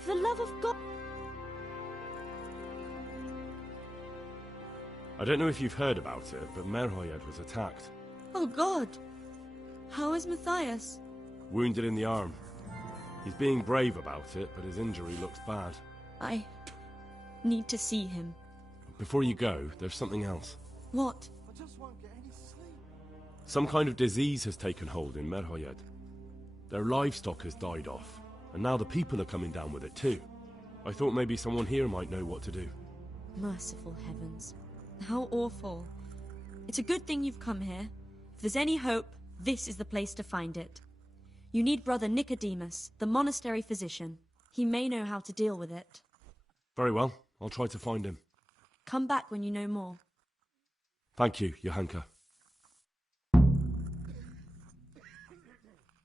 For the love of God! I don't know if you've heard about it, but Merhoyed was attacked. Oh God! How is Matthias? Wounded in the arm. He's being brave about it, but his injury looks bad. I need to see him. Before you go, there's something else. What? I just won't get any sleep. Some kind of disease has taken hold in Merhoyed. Their livestock has died off, and now the people are coming down with it too. I thought maybe someone here might know what to do. Merciful heavens. How awful. It's a good thing you've come here. If there's any hope, this is the place to find it. You need Brother Nicodemus, the monastery physician. He may know how to deal with it. Very well, I'll try to find him. Come back when you know more. Thank you, Johanka.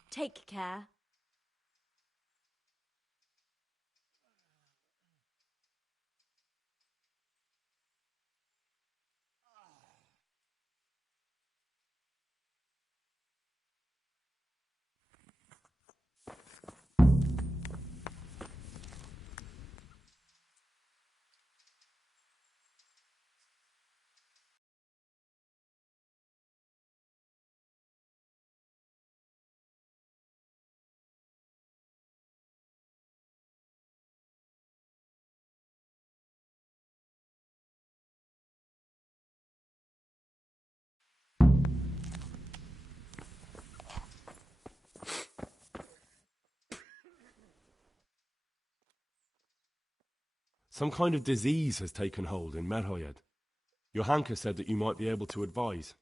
Take care. Some kind of disease has taken hold in Merhoyed. Johanka said that you might be able to advise.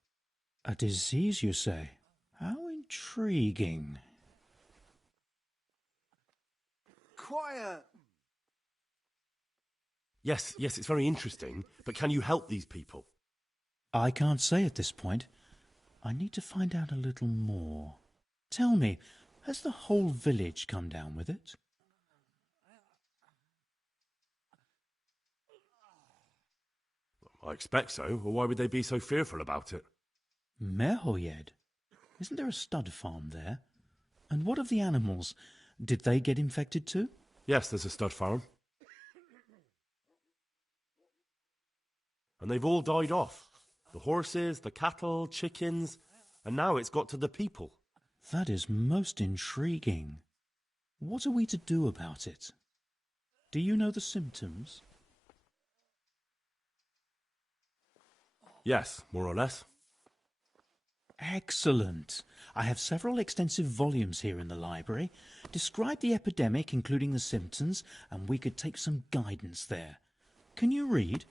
A disease, you say? How intriguing. Quiet! Yes, it's very interesting, but can you help these people? I can't say at this point. I need to find out a little more. Tell me, has the whole village come down with it? I expect so, or why would they be so fearful about it? Merhoyed? Isn't there a stud farm there? And what of the animals? Did they get infected too? Yes, there's a stud farm. And they've all died off. The horses, the cattle, chickens, and now it's got to the people. That is most intriguing. What are we to do about it? Do you know the symptoms? Yes, more or less. Excellent. I have several extensive volumes here in the library. Describe the epidemic, including the symptoms, and we could take some guidance there. Can you read?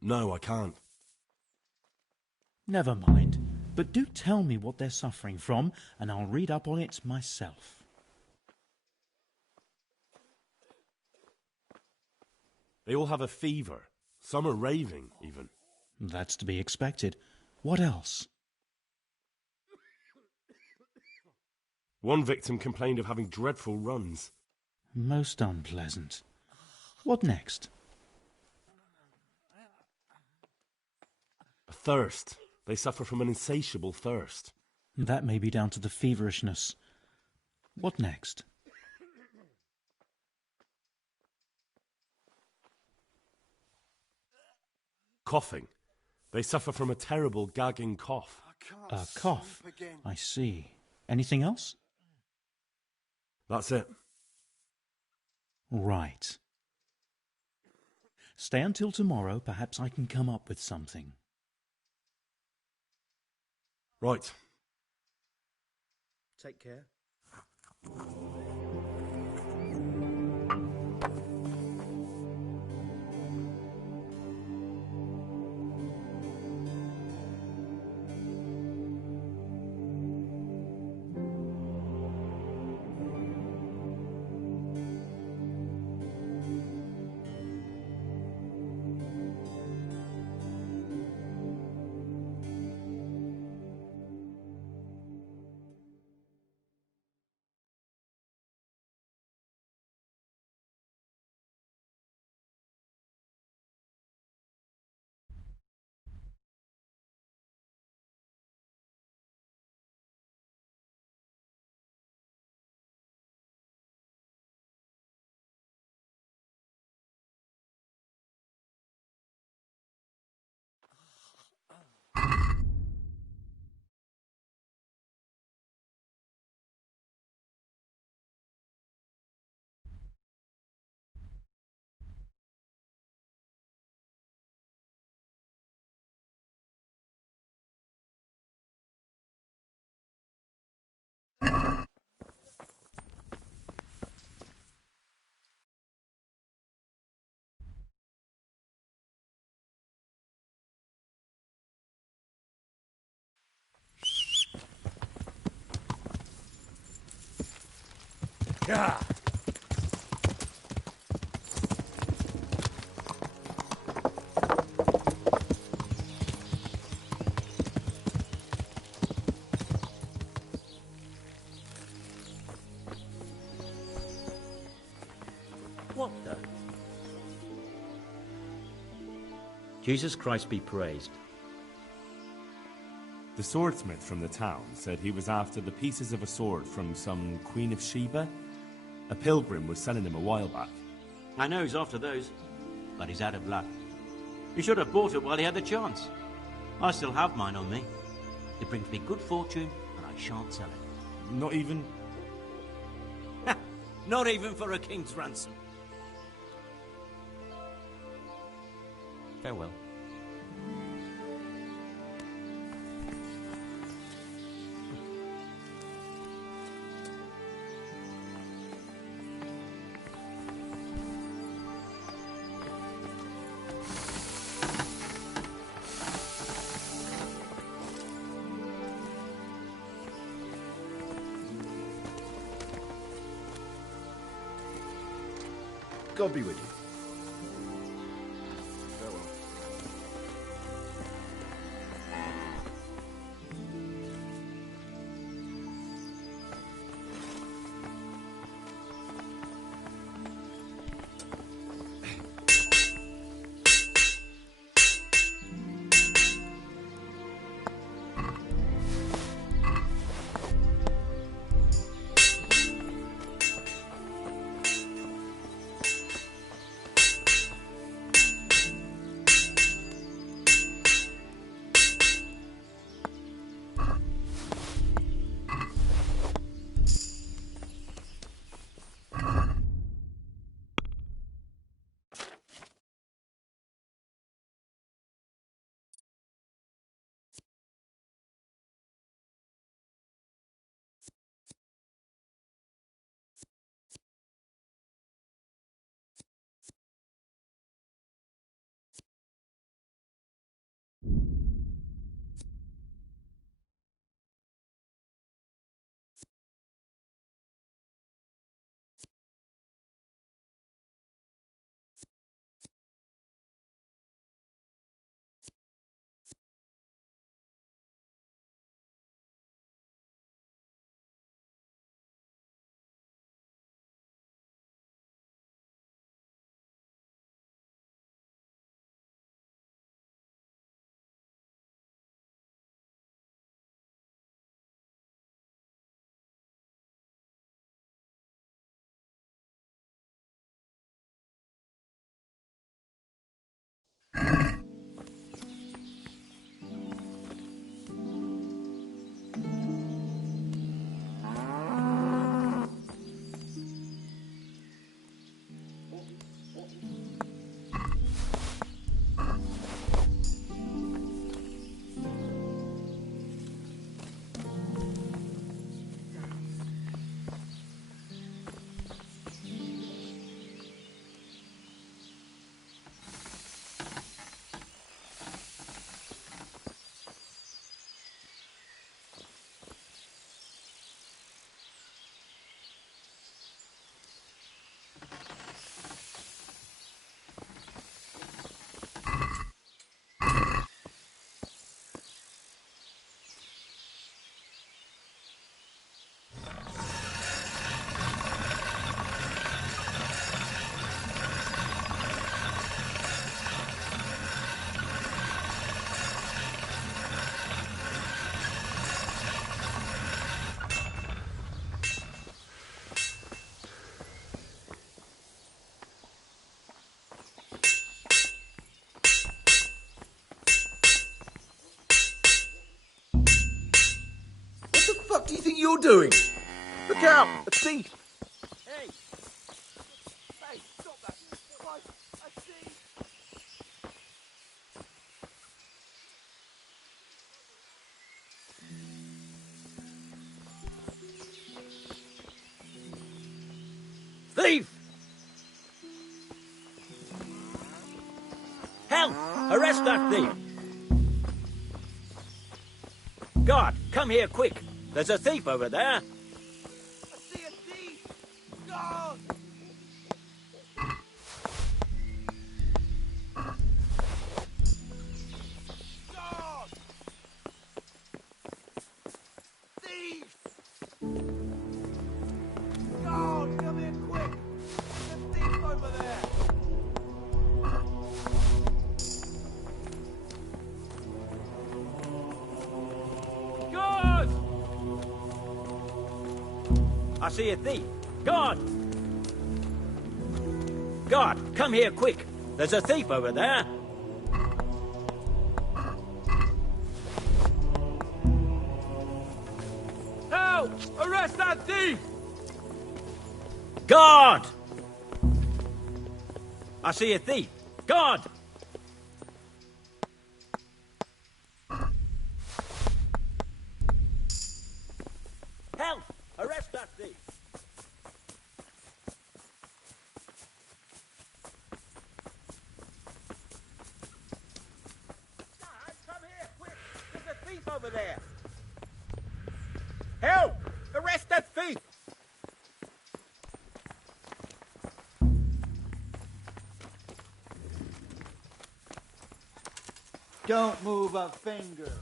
No, I can't. Never mind. But do tell me what they're suffering from, and I'll read up on it myself. They all have a fever. Some are raving, even. That's to be expected. What else? One victim complained of having dreadful runs. Most unpleasant. What next? A thirst. They suffer from an insatiable thirst. That may be down to the feverishness. What next? Coughing. They suffer from a terrible gagging cough. I can't A cough. sleep again. I see. Anything else? That's it. Right. Stay until tomorrow. Perhaps I can come up with something. Right. Take care. Yeah. What the? Jesus Christ be praised. The swordsmith from the town said he was after the pieces of a sword from some Queen of Sheba. A pilgrim was selling him a while back. I know he's after those, but he's out of luck. He should have bought it while he had the chance. I still have mine on me. It brings me good fortune, and I shan't sell it. Not even... Not even for a king's ransom. Farewell. God be with you. What do you think you're doing? Look out! A thief! Hey! Hey, stop that! Christ, I see! Thief! Help! Arrest that thief! Guard, come here quick. There's a thief over there. I see a thief! I see a thief. Guard! Guard, come here quick. There's a thief over there. Help! Arrest that thief! Guard! I see a thief. Guard! Help! Arrest that thief! Guard, come here, quick! There's a thief over there! Help! Arrest that thief! Don't move a finger.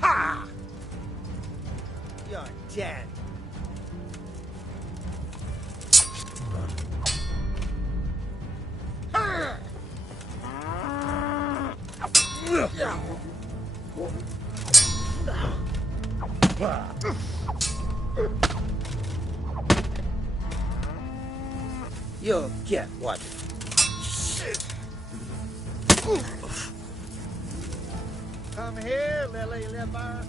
Ha! You're dead. You'll get one. Come here, lily liver.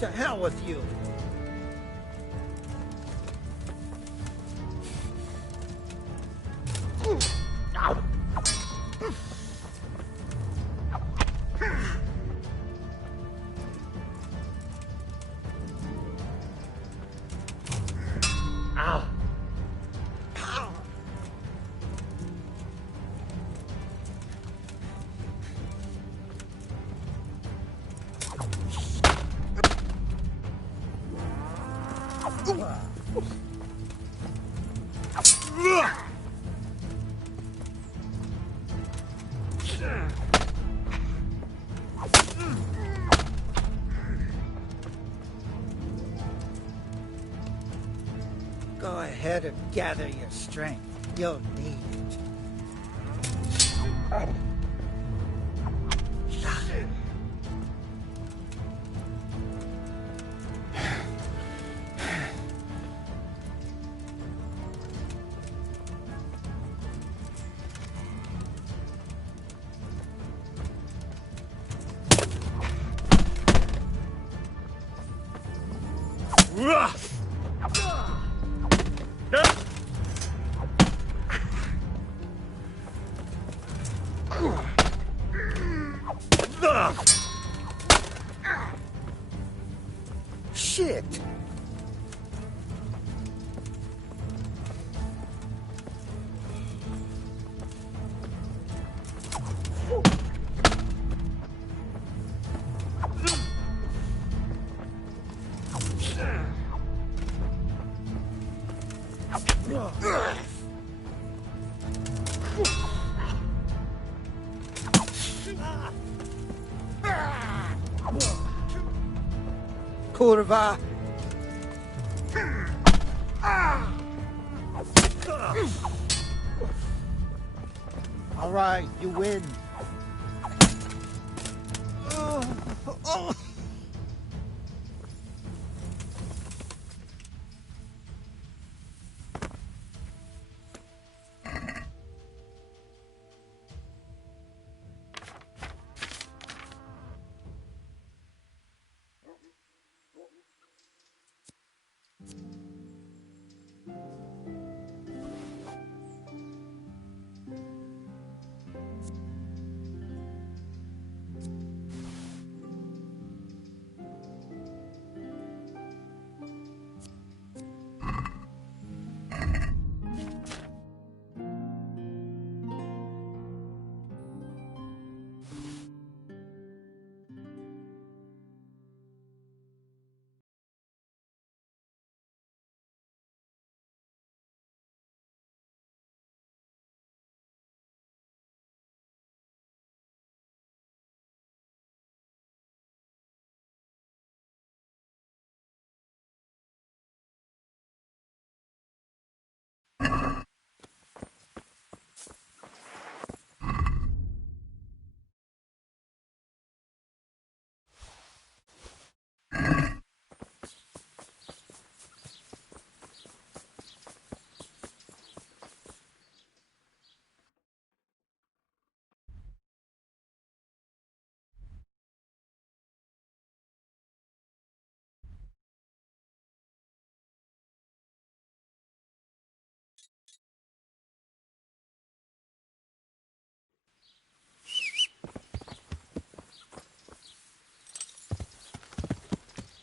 To hell with you. Go ahead and gather your strength. You'll need it. Shit! Kurva! All right, you win.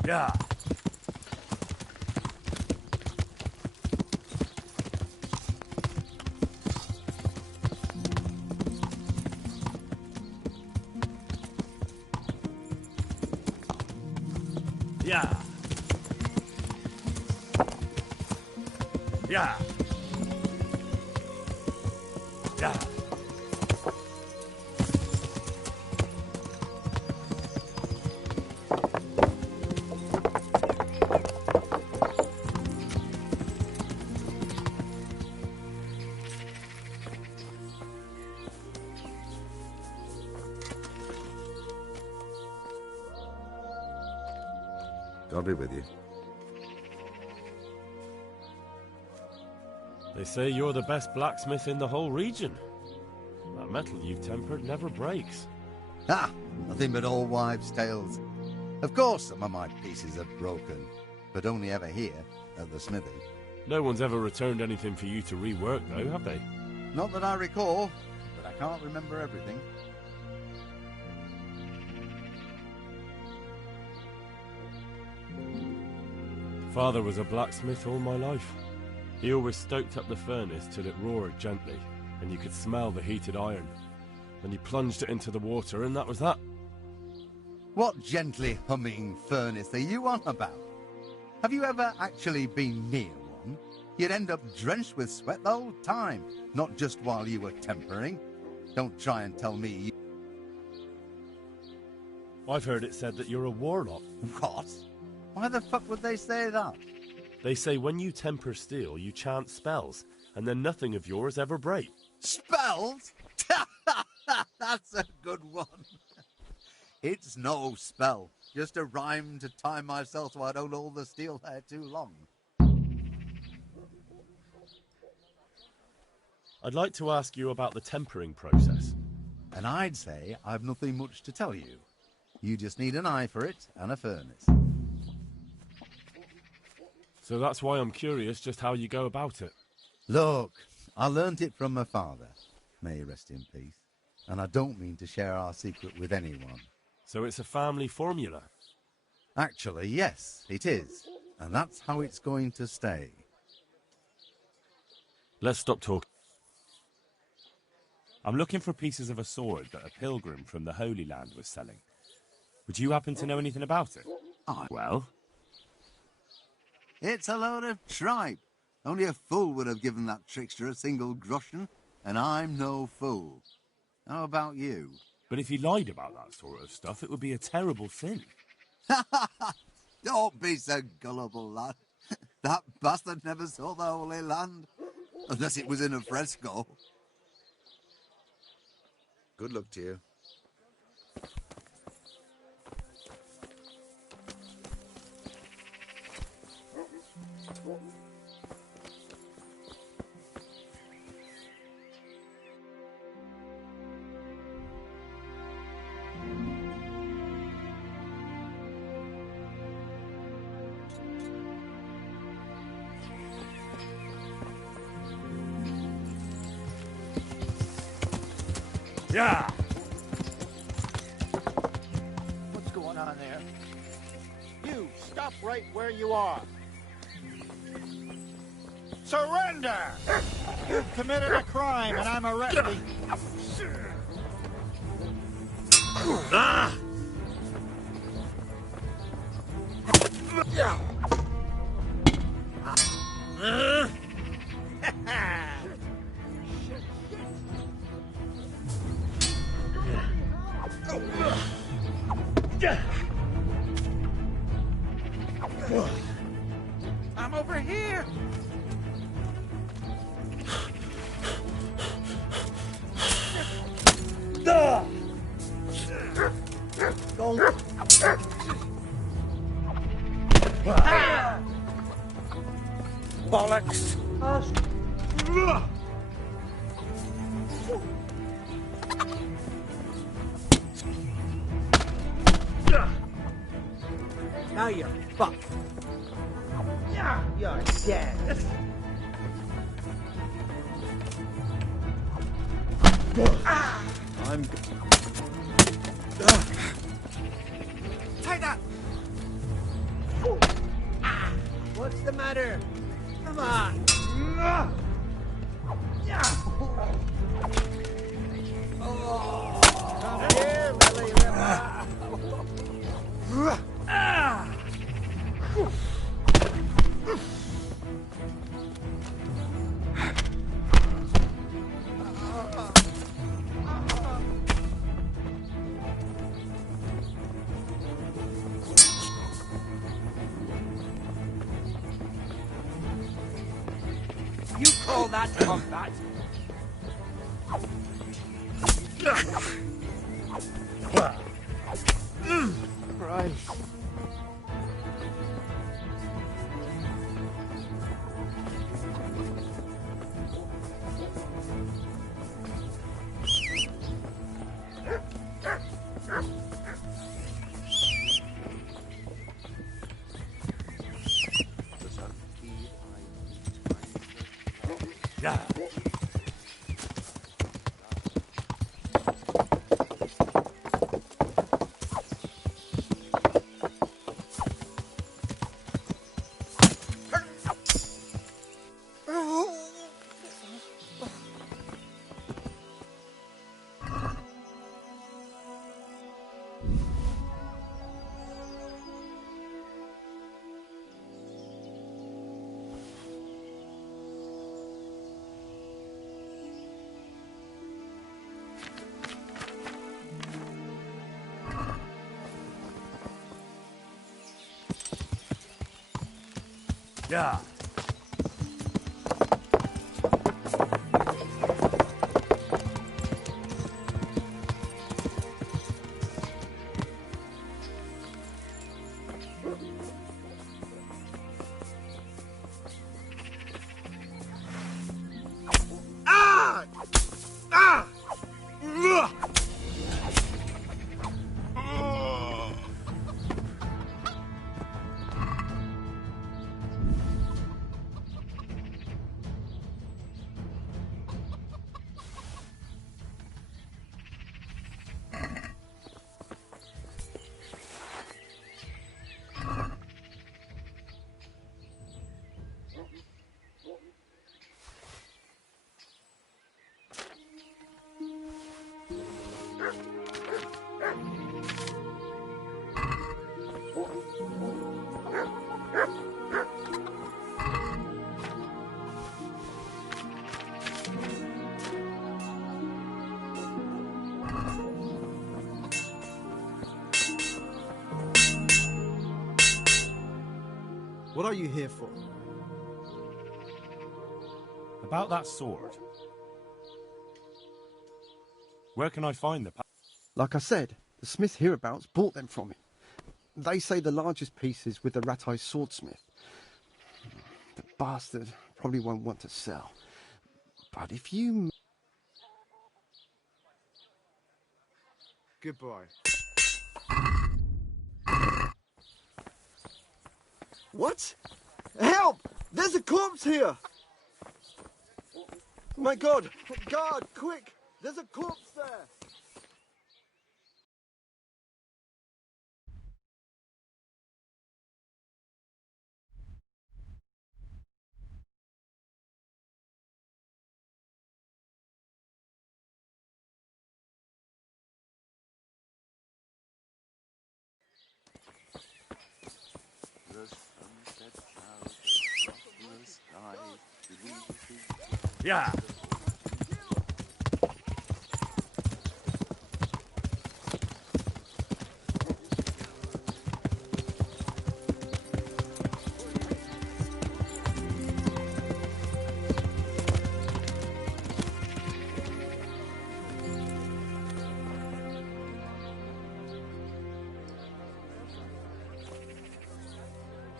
Yeah. Yeah. Yeah. Yeah. God be with you. They say you're the best blacksmith in the whole region. That metal you've tempered never breaks. Ah, nothing but old wives' tales. Of course some of my pieces are broken, but only ever here, at the smithy. No one's ever returned anything for you to rework, though, have they? Not that I recall, but I can't remember everything. Father was a blacksmith all my life. He always stoked up the furnace till it roared gently, and you could smell the heated iron. Then he plunged it into the water, and that was that. What gently humming furnace are you on about? Have you ever actually been near one? You'd end up drenched with sweat the whole time, not just while you were tempering. Don't try and tell me I've heard it said that you're a warlock. What? Why the fuck would they say that? They say when you temper steel, you chant spells, and then nothing of yours ever breaks. Spells? That's a good one. It's no spell, just a rhyme to time myself so I don't hold the steel hair too long. I'd like to ask you about the tempering process. And I'd say I've nothing much to tell you. You just need an eye for it and a furnace. So that's why I'm curious just how you go about it. Look, I learnt it from my father. May he rest in peace. And I don't mean to share our secret with anyone. So it's a family formula? Actually, yes, it is. And that's how it's going to stay. Let's stop talking. I'm looking for pieces of a sword that a pilgrim from the Holy Land was selling. Would you happen to know anything about it? Well? It's a load of tripe. Only a fool would have given that trickster a single groschen, and I'm no fool. How about you? But if he lied about that sort of stuff, it would be a terrible sin. Don't be so gullible, lad. That bastard never saw the Holy Land, unless it was in a fresco. Good luck to you. Yeah! What's going on there? You, stop right where you are. Surrender! You've committed a crime and I'm arresting. I'm over here. Bollocks. Now you're fucked. You're dead. I'm... Take that! What's the matter? Come on. Come here, Lily Lipper. You call that combat? Right. Yeah. Yeah. Ah! Ah! Ugh! What are you here for? About that sword. Where can I find the... Like I said, the smith hereabouts bought them from him. They say the largest piece is with the Rattay swordsmith. The bastard probably won't want to sell. But if you... Goodbye. What? Help! There's a corpse here! My God! Guard, quick! There's a corpse there! Yeah.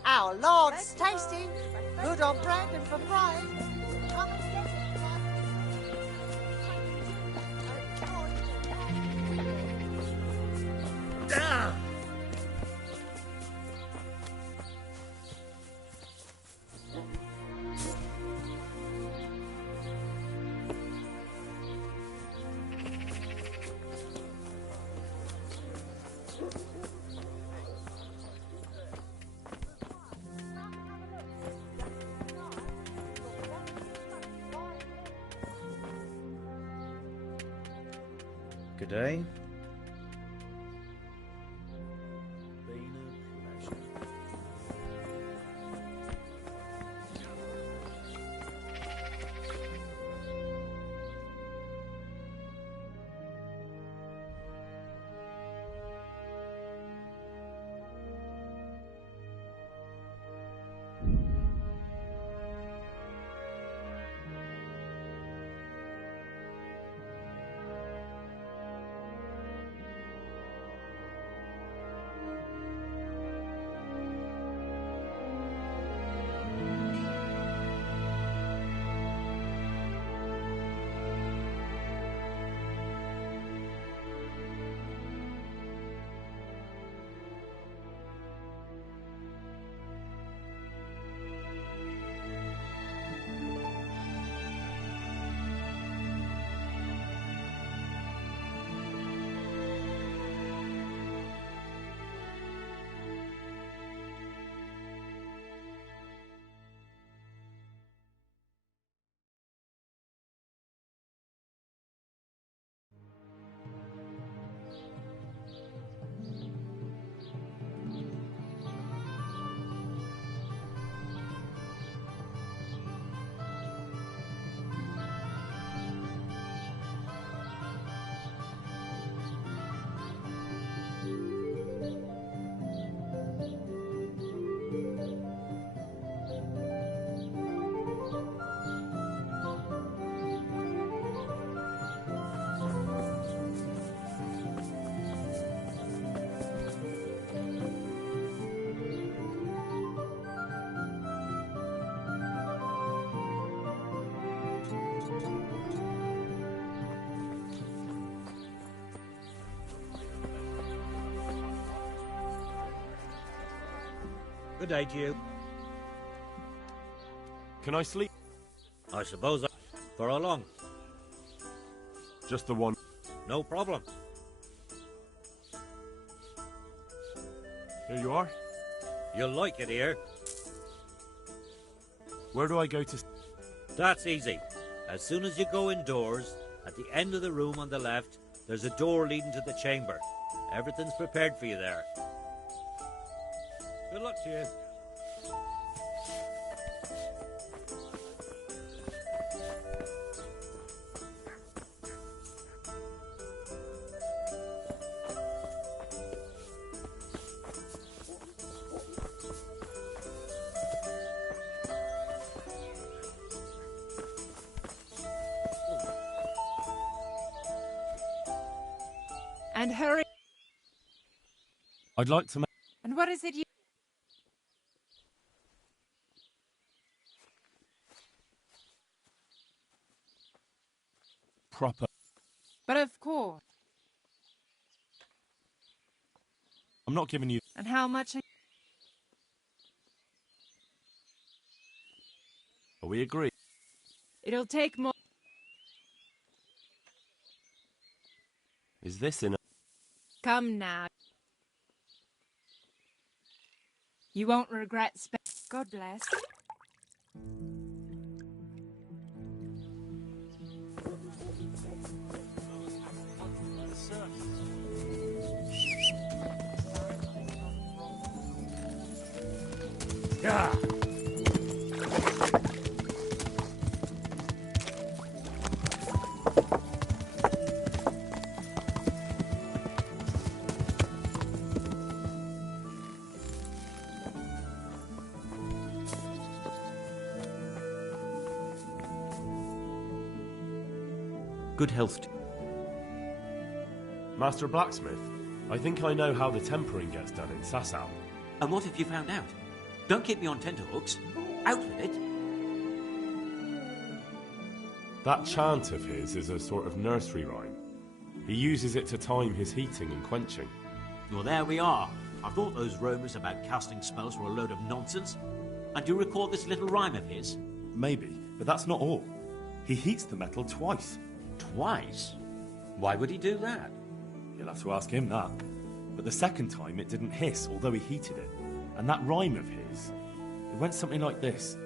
Our Lord's tasty. Good on bread and for fries. Come and get it. Good day. Good day to you. Can I sleep? I suppose for how long? Just the one. No problem. Here you are. You'll like it here. Where do I go to? That's easy. As soon as you go indoors, at the end of the room on the left, there's a door leading to the chamber. Everything's prepared for you there. Good luck to you. And hurry. I'd like to make... And what is it you... Proper. But of course. I'm not giving you... And how much... We agree. It'll take more... Is this enough? Come now. You won't regret God bless. Yeah. Good health. Master Blacksmith, I think I know how the tempering gets done in Sasau. And what have you found out? Don't keep me on tenterhooks. Out with it. That chant of his is a sort of nursery rhyme. He uses it to time his heating and quenching. Well, there we are. I thought those rumours about casting spells were a load of nonsense. And do you recall this little rhyme of his? Maybe, but that's not all. He heats the metal twice. Twice? Why would he do that? You'll have to ask him that. But the second time it didn't hiss, although he heated it. And that rhyme of his, it went something like this.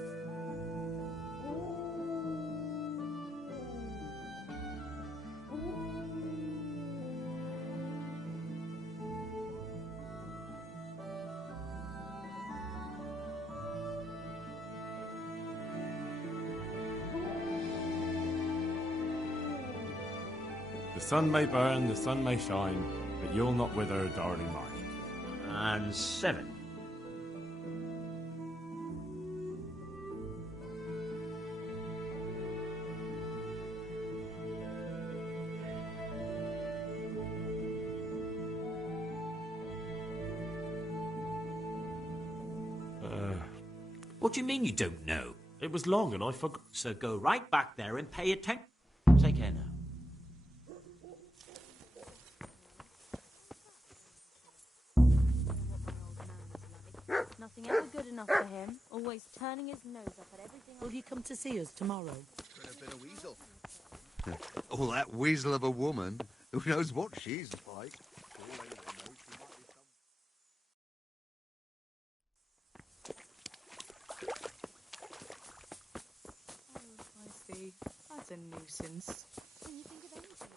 The sun may burn, the sun may shine, but you'll not wither, darling mine. And 7. What do you mean you don't know? It was long and I forgot. So go right back there and pay attention. Take care now. Nothing ever good enough for him. Always turning his nose up at everything. Will he come to see us tomorrow? Could have been a weasel. Oh, that weasel of a woman. Who knows what she's like? I see. That's a nuisance. Can you think of anything?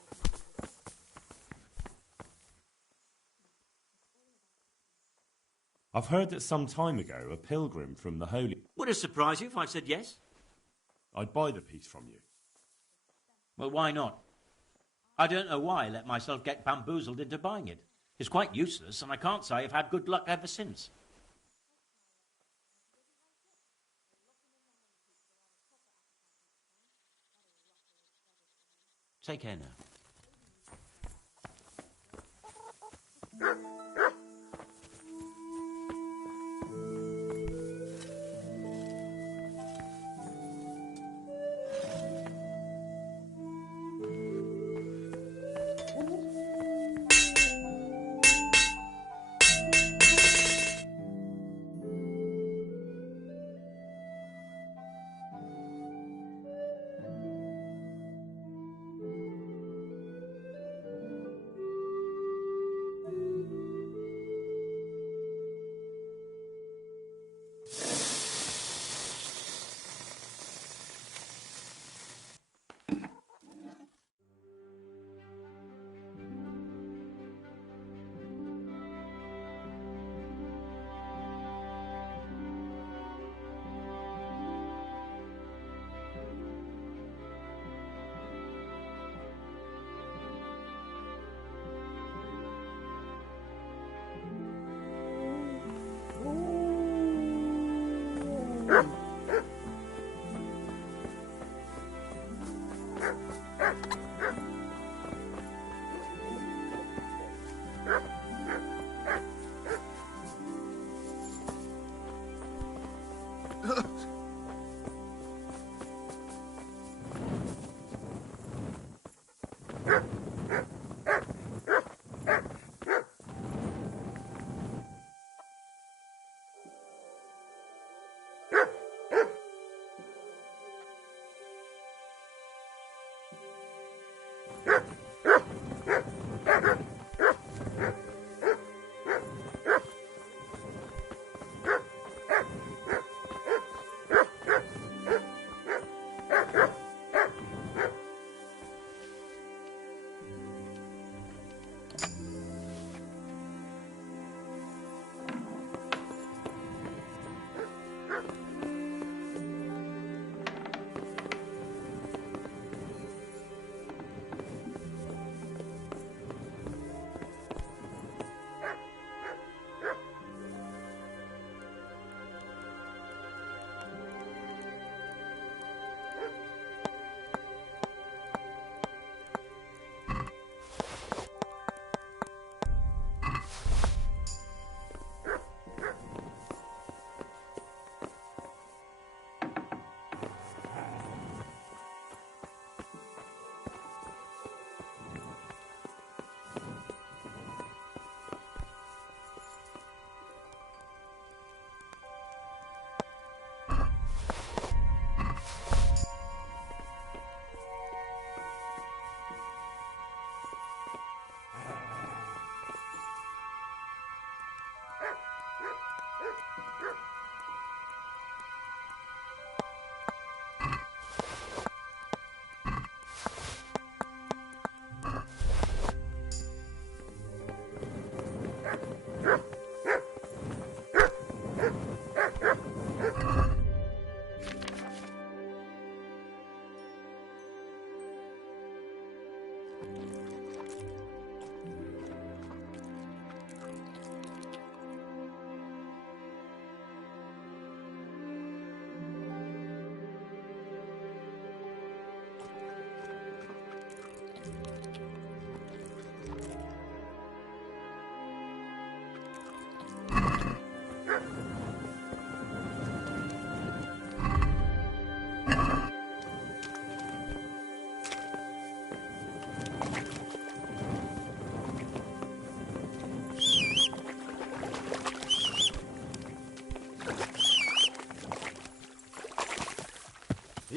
I've heard that some time ago a pilgrim from the Holy... Would it surprise you if I said yes? I'd buy the piece from you. Well, why not? I don't know why I let myself get bamboozled into buying it. It's quite useless, and I can't say I've had good luck ever since. Take care now.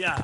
Yeah.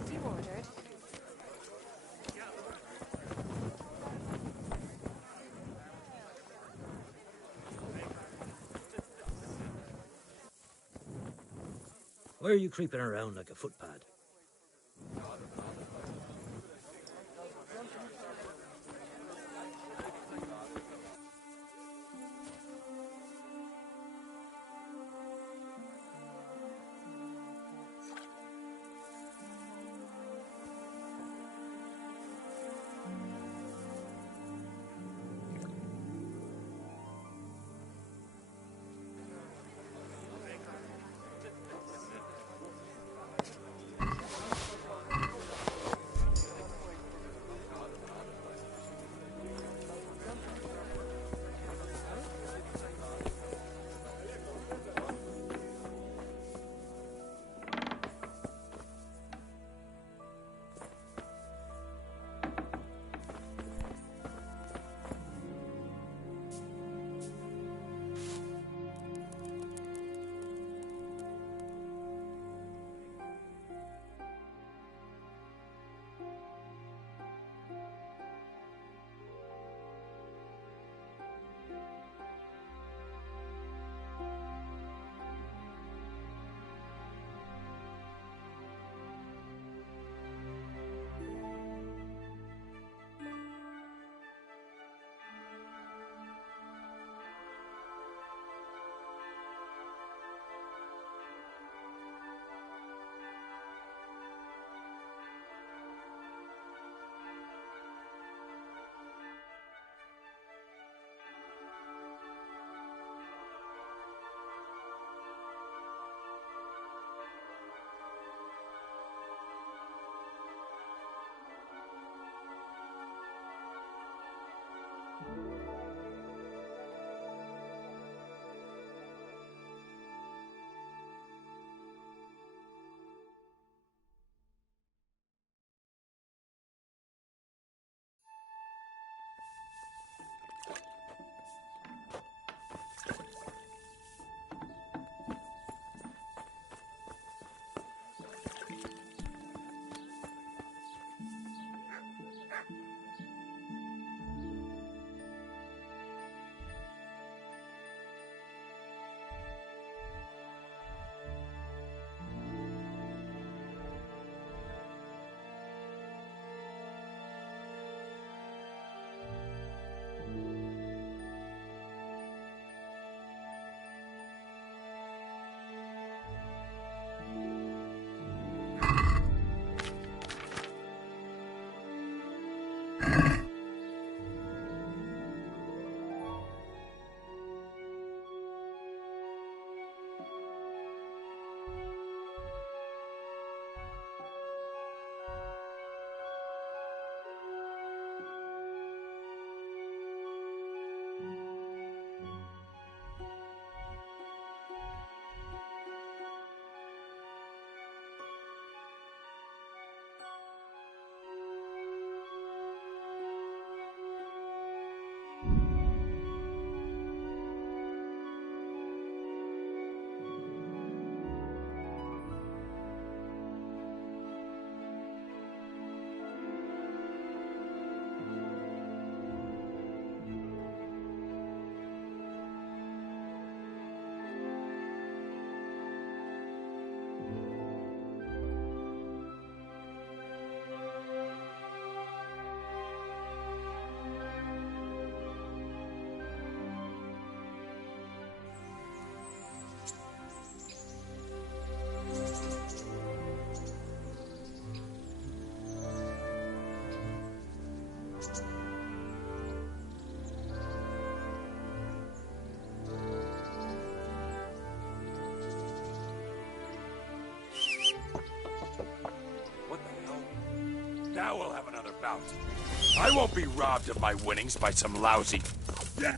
What you ordered? Why are you creeping around like a footpad? about. I won't be robbed of my winnings by some lousy... Yeah.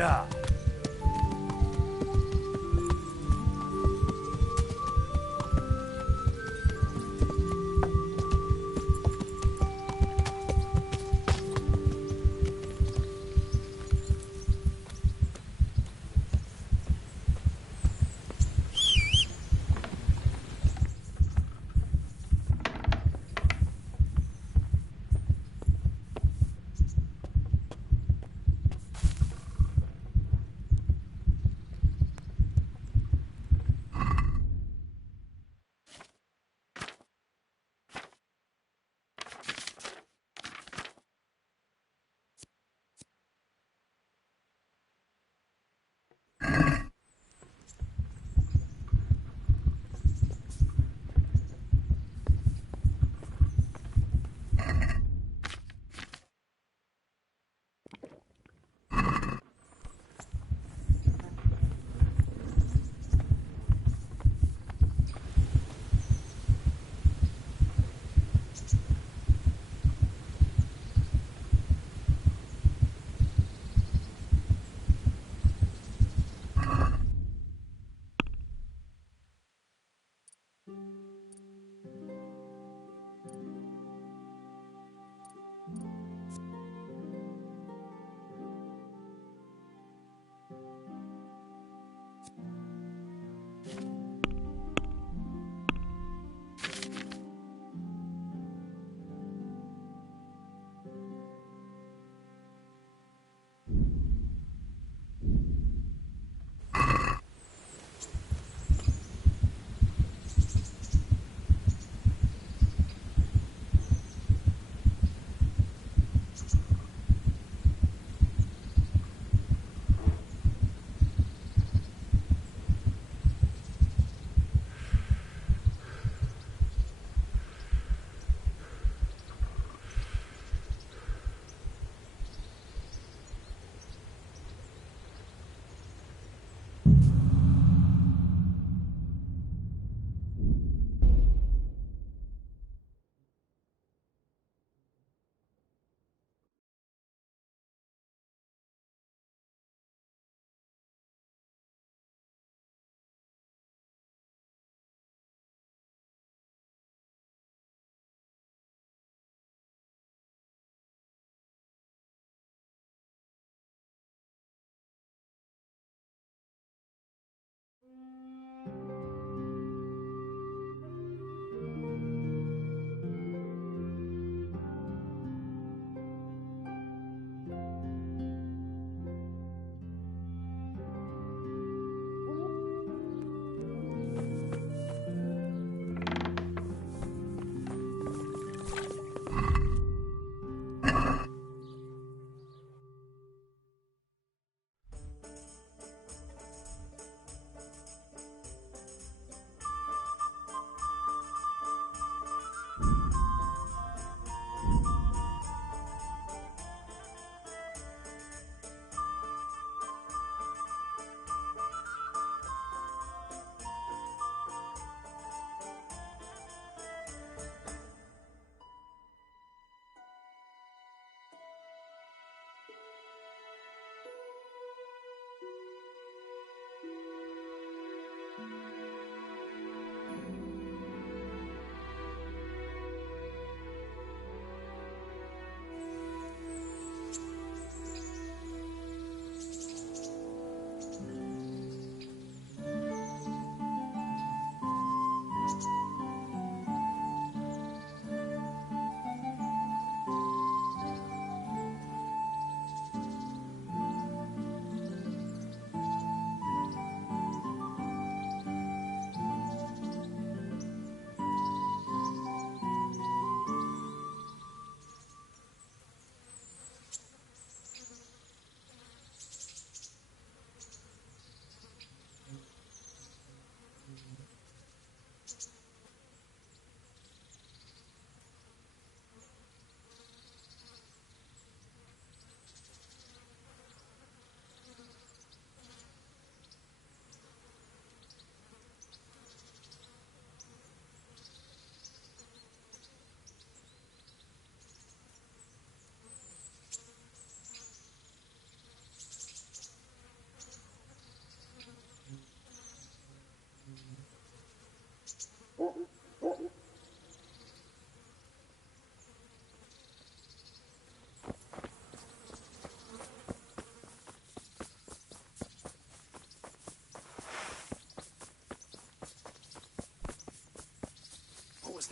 Yeah.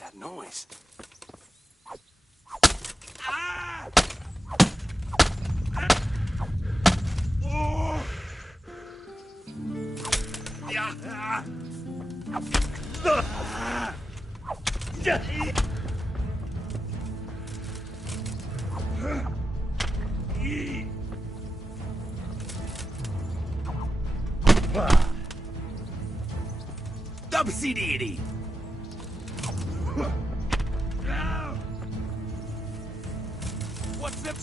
that noise? Dubsy-dee-dee. What's it?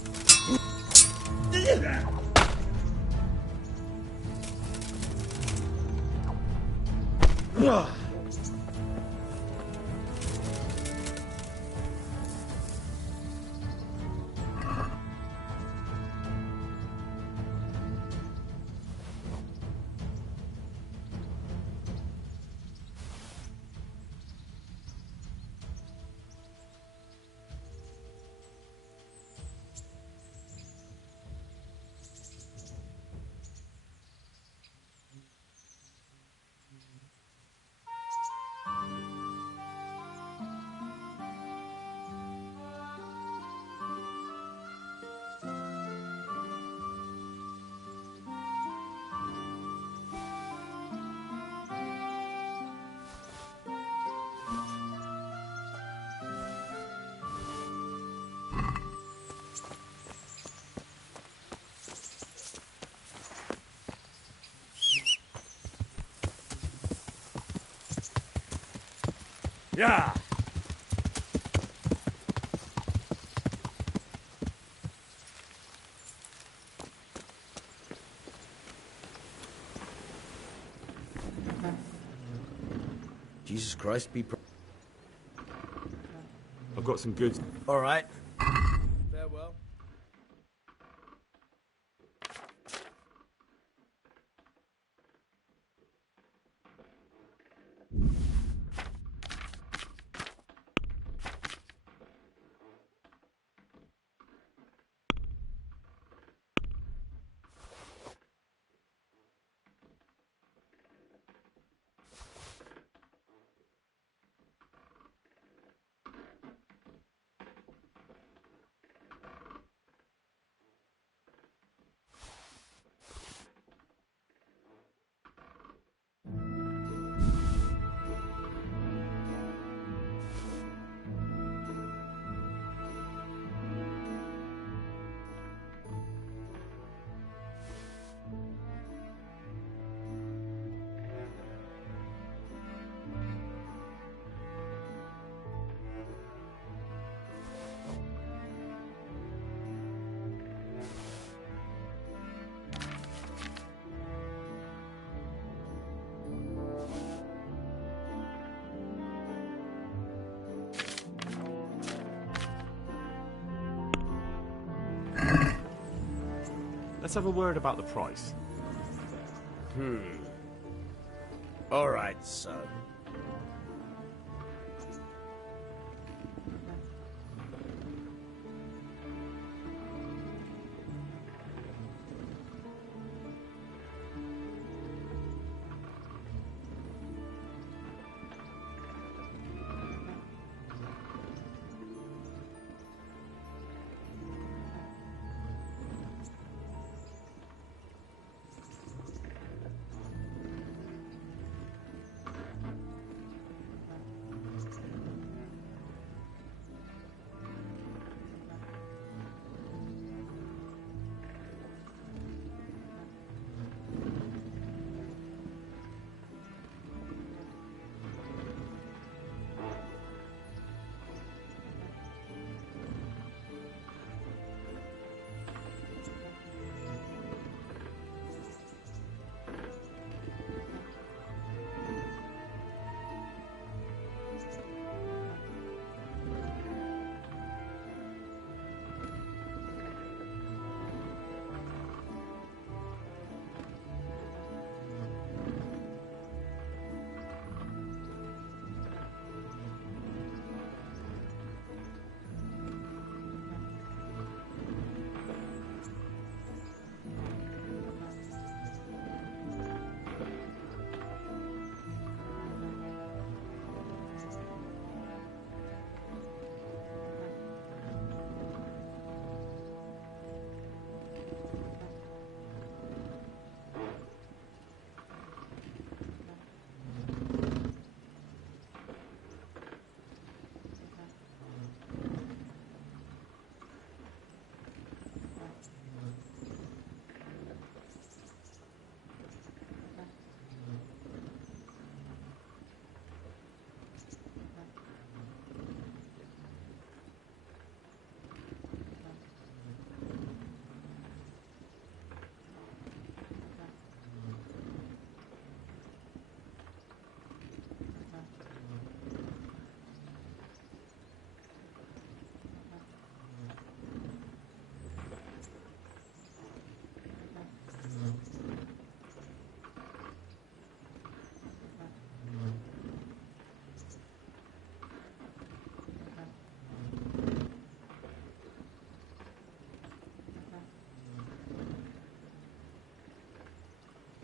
Yeah. Jesus Christ, be. I've got some goods. All right. Farewell. Let's have a word about the price. All right, son.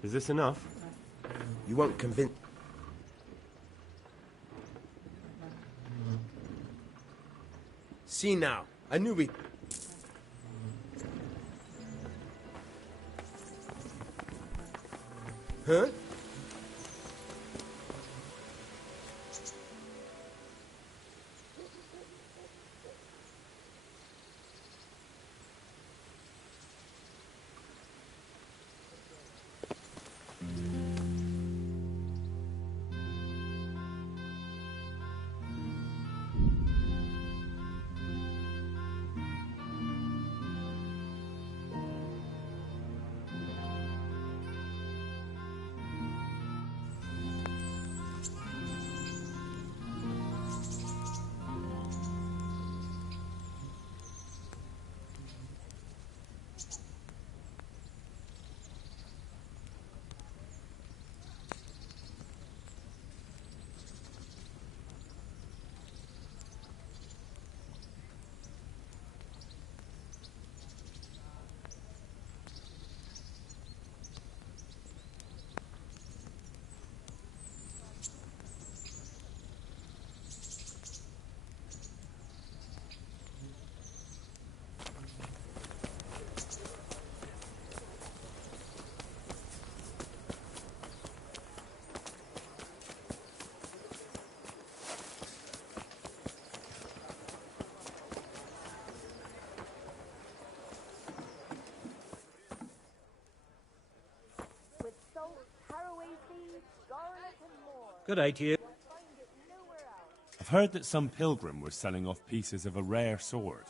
Is this enough? You won't convince... See now, I knew we... Huh? Good day to you. I've heard that some pilgrim was selling off pieces of a rare sword.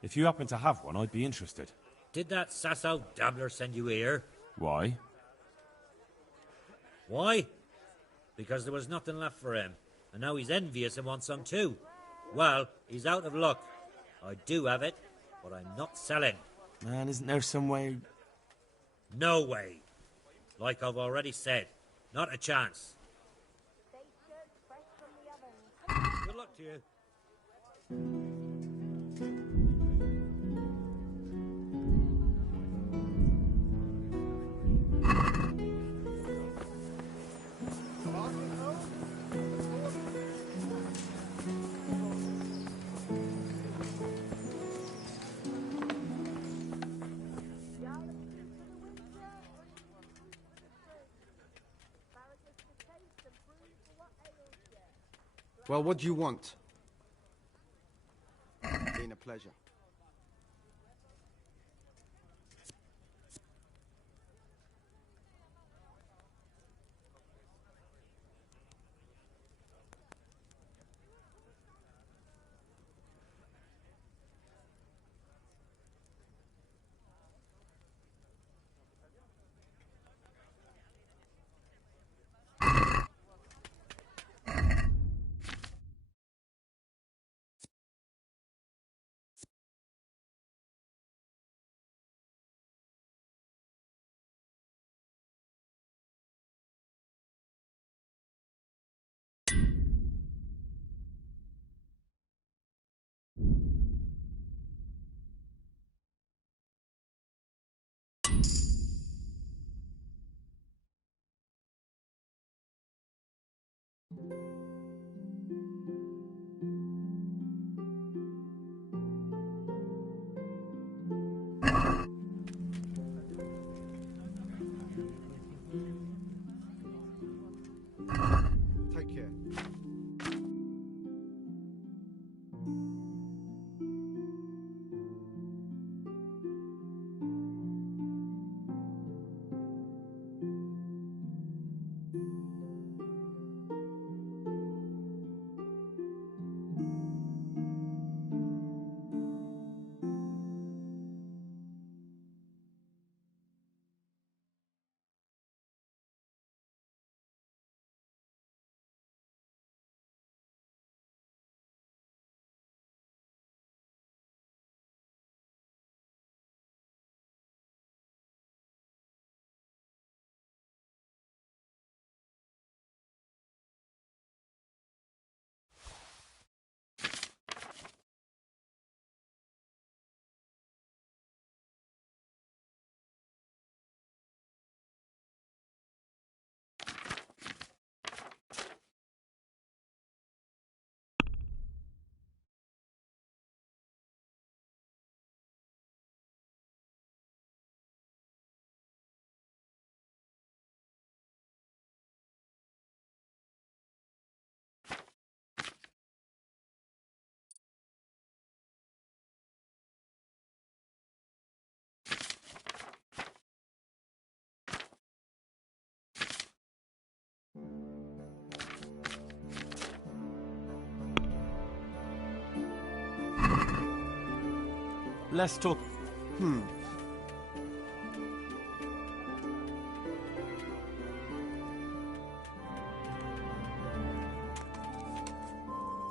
If you happen to have one, I'd be interested. Did that Sasso dabbler send you here? Why? Why? Because there was nothing left for him, and now he's envious and wants some too. Well, he's out of luck. I do have it, but I'm not selling. Man, isn't there some way... No way. Like I've already said, not a chance. Good luck to you. Well, what do you want? Been a pleasure. Let's talk...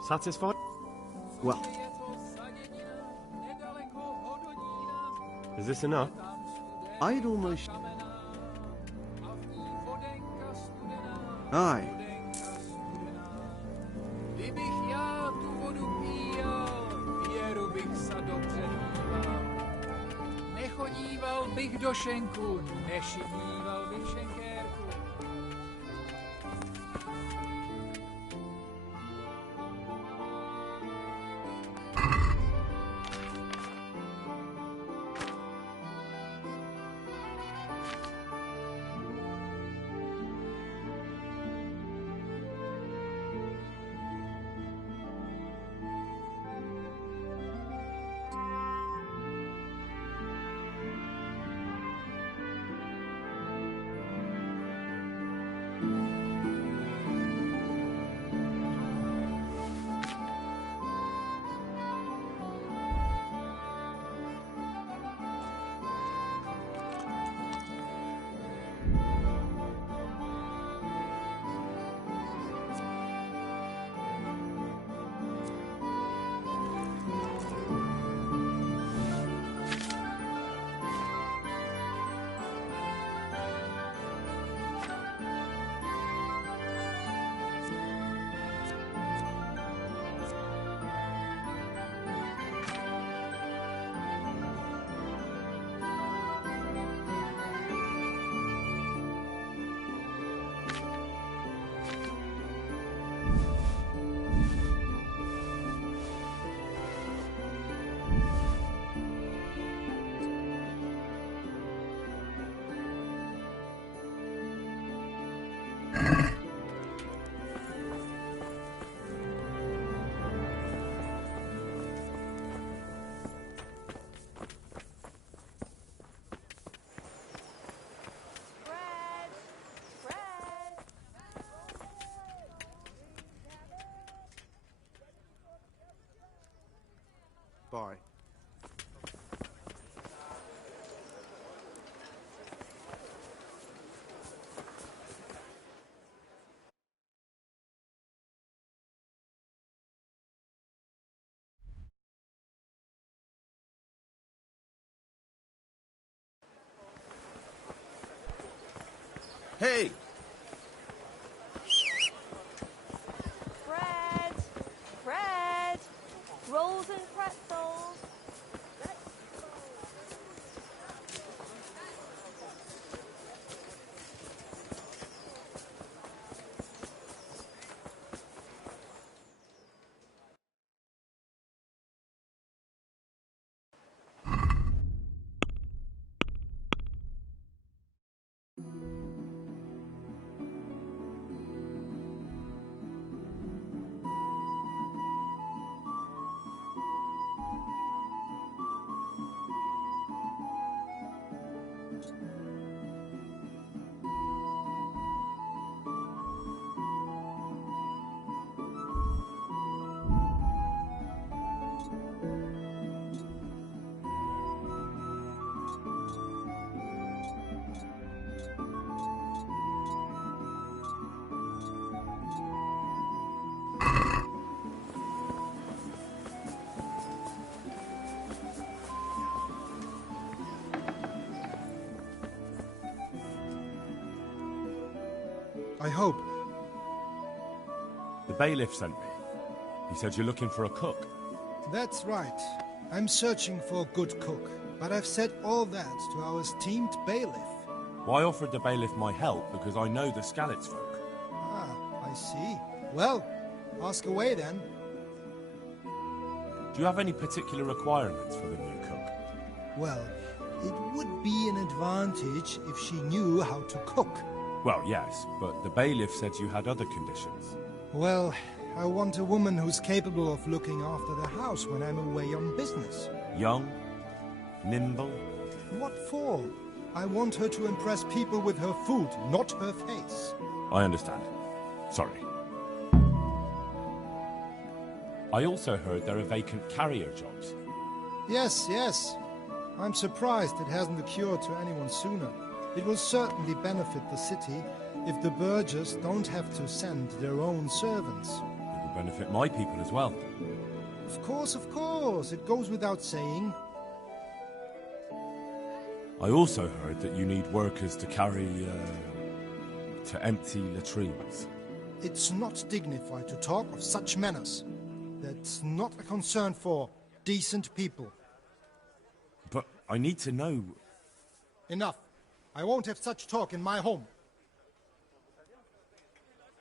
Satisfied? Well, Is this enough? I'd almost... Aye. Kdybych já tu vodu píjal, věru bych se dobře díval. Nechodíval bych do šenku, nešidíval bych šenkérku. Bye. Hey! Bread! Bread! Rolls and pretzels! I hope. The bailiff sent me. He said you're looking for a cook. That's right. I'm searching for a good cook, but I've said all that to our esteemed bailiff. Well, I offered the bailiff my help because I know the Skalitz folk. Ah, I see. Well, ask away then. Do you have any particular requirements for the new cook? Well, it would be an advantage if she knew how to cook. Well, yes, but the bailiff said you had other conditions. Well, I want a woman who's capable of looking after the house when I'm away on business. Young? Nimble? What for? I want her to impress people with her food, not her face. I understand. Sorry. I also heard there are vacant carrier jobs. Yes, yes. I'm surprised it hasn't occurred to anyone sooner. It will certainly benefit the city if the burghers don't have to send their own servants. It will benefit my people as well. Of course. It goes without saying. I also heard that you need workers to carry, to empty latrines. It's not dignified to talk of such manners. That's not a concern for decent people. But I need to know... Enough. I won't have such talk in my home.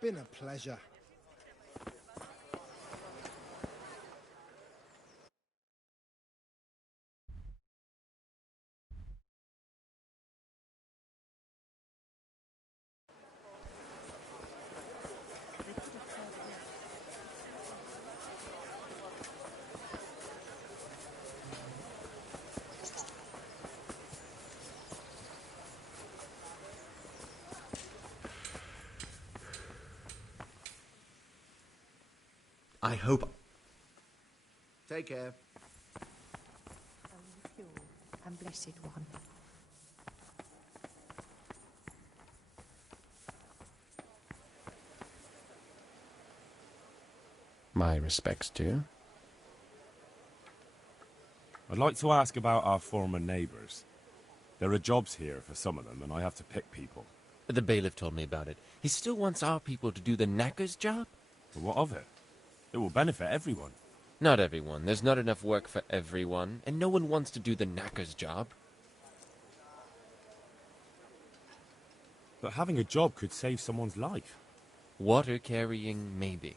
Been a pleasure. I hope... Take care. And blessed one. My respects to you. I'd like to ask about our former neighbours. There are jobs here for some of them, and I have to pick people. The bailiff told me about it. He still wants our people to do the knacker's job? But what of it? It will benefit everyone. Not everyone. There's not enough work for everyone, and no one wants to do the knacker's job. But having a job could save someone's life. Water carrying, maybe.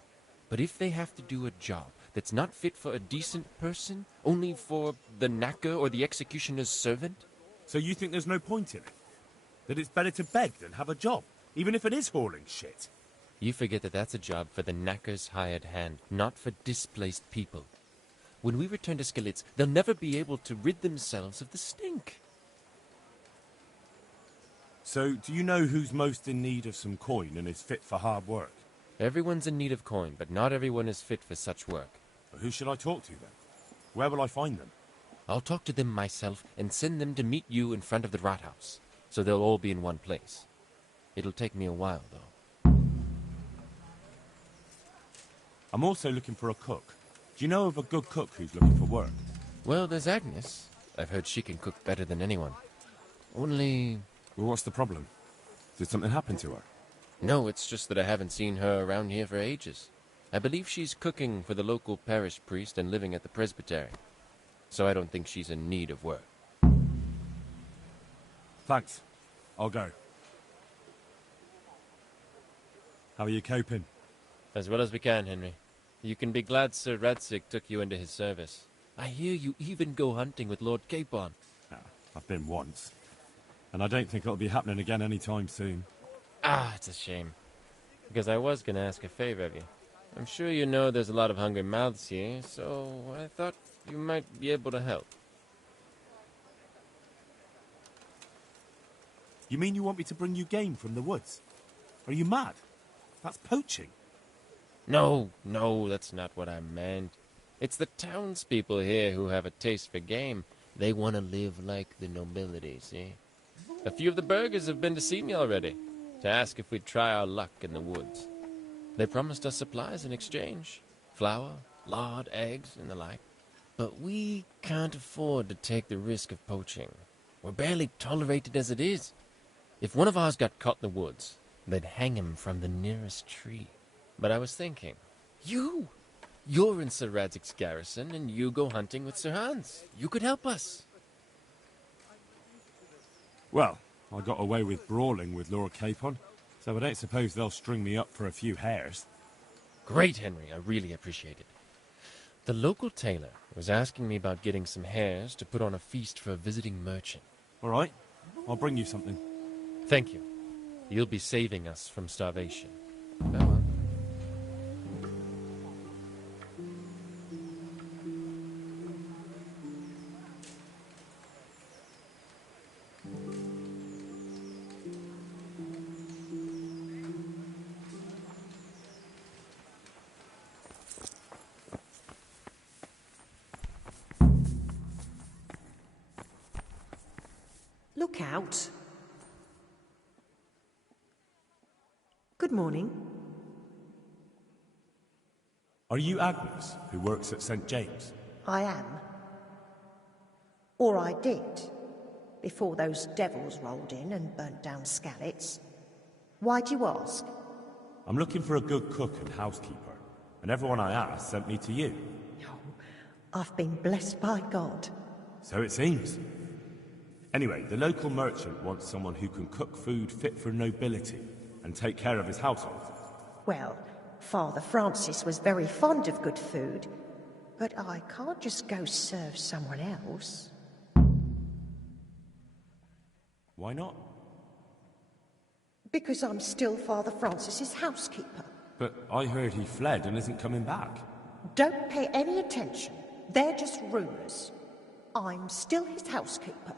But if they have to do a job that's not fit for a decent person, only for the knacker or the executioner's servant? So you think there's no point in it? That it's better to beg than have a job, even if it is hauling shit? You forget that that's a job for the knacker's hired hand, not for displaced people. When we return to Skalitz, they'll never be able to rid themselves of the stink. So, do you know who's most in need of some coin and is fit for hard work? Everyone's in need of coin, but not everyone is fit for such work. Well, who should I talk to then? Where will I find them? I'll talk to them myself and send them to meet you in front of the Rathaus, so they'll all be in one place. It'll take me a while, though. I'm also looking for a cook. Do you know of a good cook who's looking for work? Well, there's Agnes. I've heard she can cook better than anyone. Only... Well, what's the problem? Did something happen to her? No, it's just that I haven't seen her around here for ages. I believe she's cooking for the local parish priest and living at the presbytery. So I don't think she's in need of work. Thanks. I'll go. How are you coping? As well as we can, Henry. You can be glad Sir Radzig took you into his service. I hear you even go hunting with Lord Capon. I've been once. And I don't think it'll be happening again anytime soon. Ah, it's a shame. Because I was going to ask a favor of you. I'm sure you know there's a lot of hungry mouths here, so I thought you might be able to help. You mean you want me to bring you game from the woods? Are you mad? That's poaching. No, that's not what I meant. It's the townspeople here who have a taste for game. They want to live like the nobility, see? A few of the burghers have been to see me already, to ask if we'd try our luck in the woods. They promised us supplies in exchange. Flour, lard, eggs, and the like. But we can't afford to take the risk of poaching. We're barely tolerated as it is. If one of ours got caught in the woods, they'd hang him from the nearest tree. But I was thinking, you're in Sir Radzig's garrison, and you go hunting with Sir Hans. You could help us. Well, I got away with brawling with Lord Capon, so I don't suppose they'll string me up for a few hares. Great, Henry. I really appreciate it. The local tailor was asking me about getting some hares to put on a feast for a visiting merchant. All right. I'll bring you something. Thank you. You'll be saving us from starvation. Farewell. Look out. Good morning. Are you Agnes, who works at St. James? I am. Or I did, before those devils rolled in and burnt down Skalitz. Why'd you ask? I'm looking for a good cook and housekeeper, and everyone I asked sent me to you. I've been blessed by God. So it seems. Anyway, the local merchant wants someone who can cook food fit for nobility and take care of his household. Well, Father Francis was very fond of good food, but I can't just go serve someone else. Why not? Because I'm still Father Francis's housekeeper. But I heard he fled and isn't coming back. Don't pay any attention. They're just rumours. I'm still his housekeeper.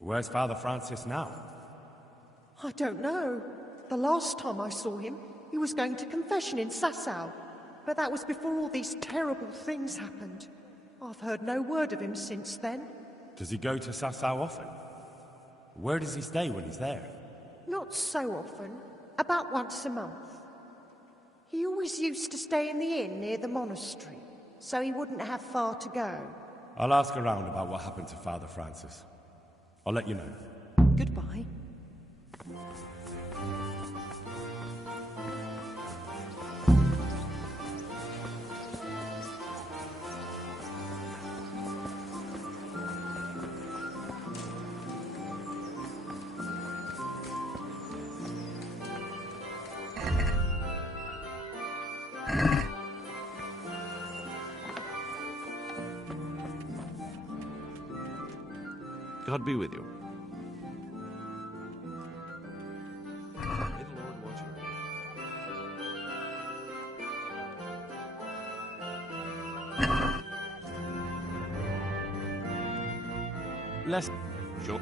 Where's Father Francis now? I don't know. The last time I saw him, he was going to confession in Sasau. But that was before all these terrible things happened. I've heard no word of him since then. Does he go to Sasau often? Where does he stay when he's there? Not so often. About once a month. He always used to stay in the inn near the monastery, so he wouldn't have far to go. I'll ask around about what happened to Father Francis. I'll let you know. Goodbye. God be with you. Let's... Sure.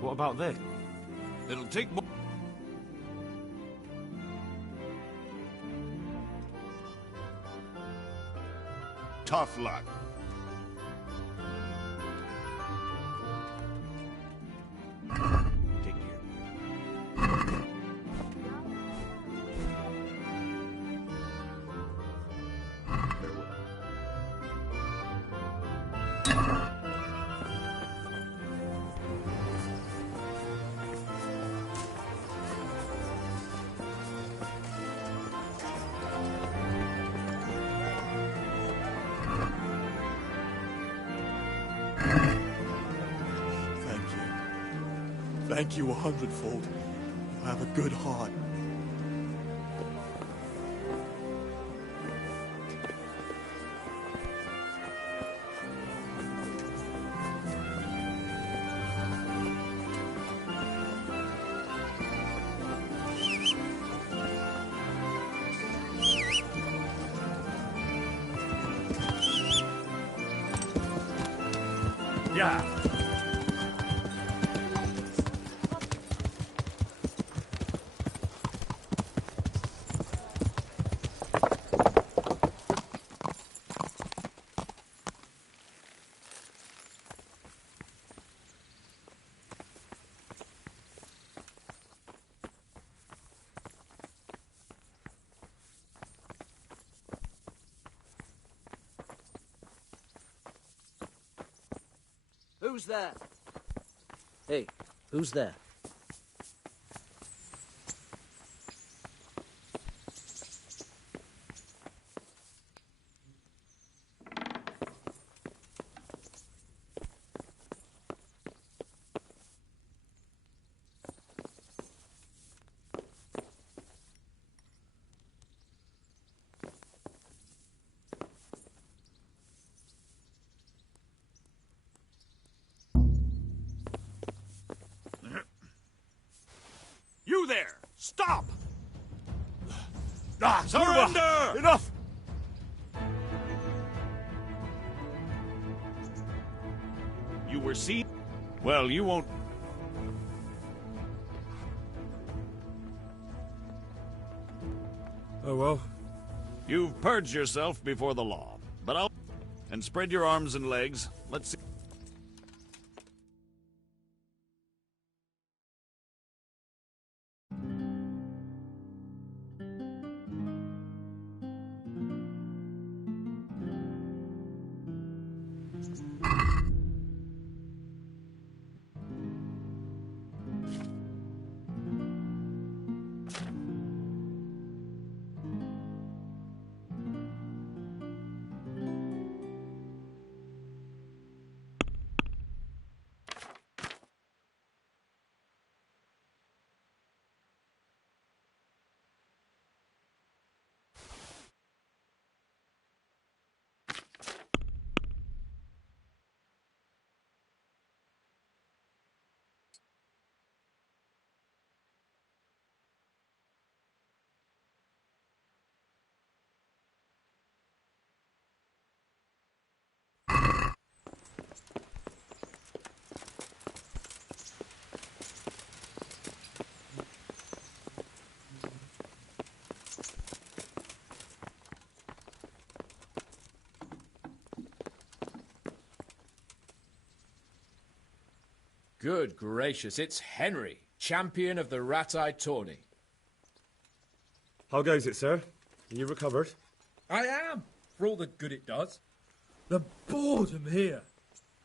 What about this? It'll take more. Tough luck. Take care. Thank you 100-fold. You have a good heart. Yeah. Who's there? Hey, who's there? You there! Stop! Surrender! Enough! You were seen? Well, you won't... Oh well. You've purged yourself before the law, but I'll... And spread your arms and legs. Let's see... Good gracious, it's Henry, champion of the Rat-Eye Tourney. How goes it, sir? Are you recovered? I am, for all the good it does. The boredom here.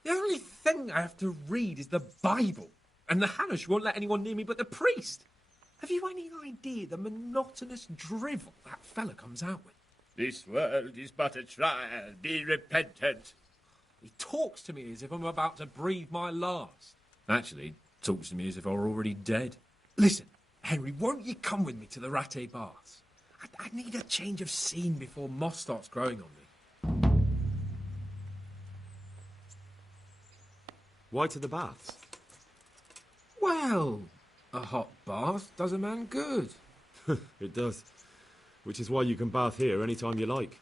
The only thing I have to read is the Bible, and the Hanush won't let anyone near me but the priest. Have you any idea the monotonous drivel that fella comes out with? This world is but a trial, be repentant. He talks to me as if I'm about to breathe my last. Actually, he talks to me as if I were already dead. Listen, Henry, won't you come with me to the Rattay Baths? I need a change of scene before moss starts growing on me. Why to the baths? Well, a hot bath does a man good. It does. Which is why you can bath here any time you like.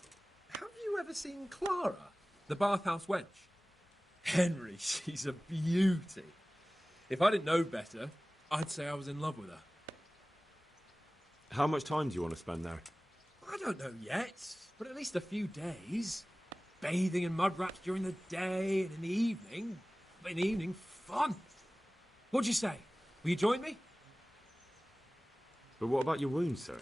Have you ever seen Clara, the bathhouse wench? Henry, she's a beauty. If I didn't know better, I'd say I was in love with her. How much time do you want to spend there? I don't know yet, but at least a few days. Bathing in mud rats during the day and in the evening. In the evening, fun. What'd you say? Will you join me? But what about your wounds, sir?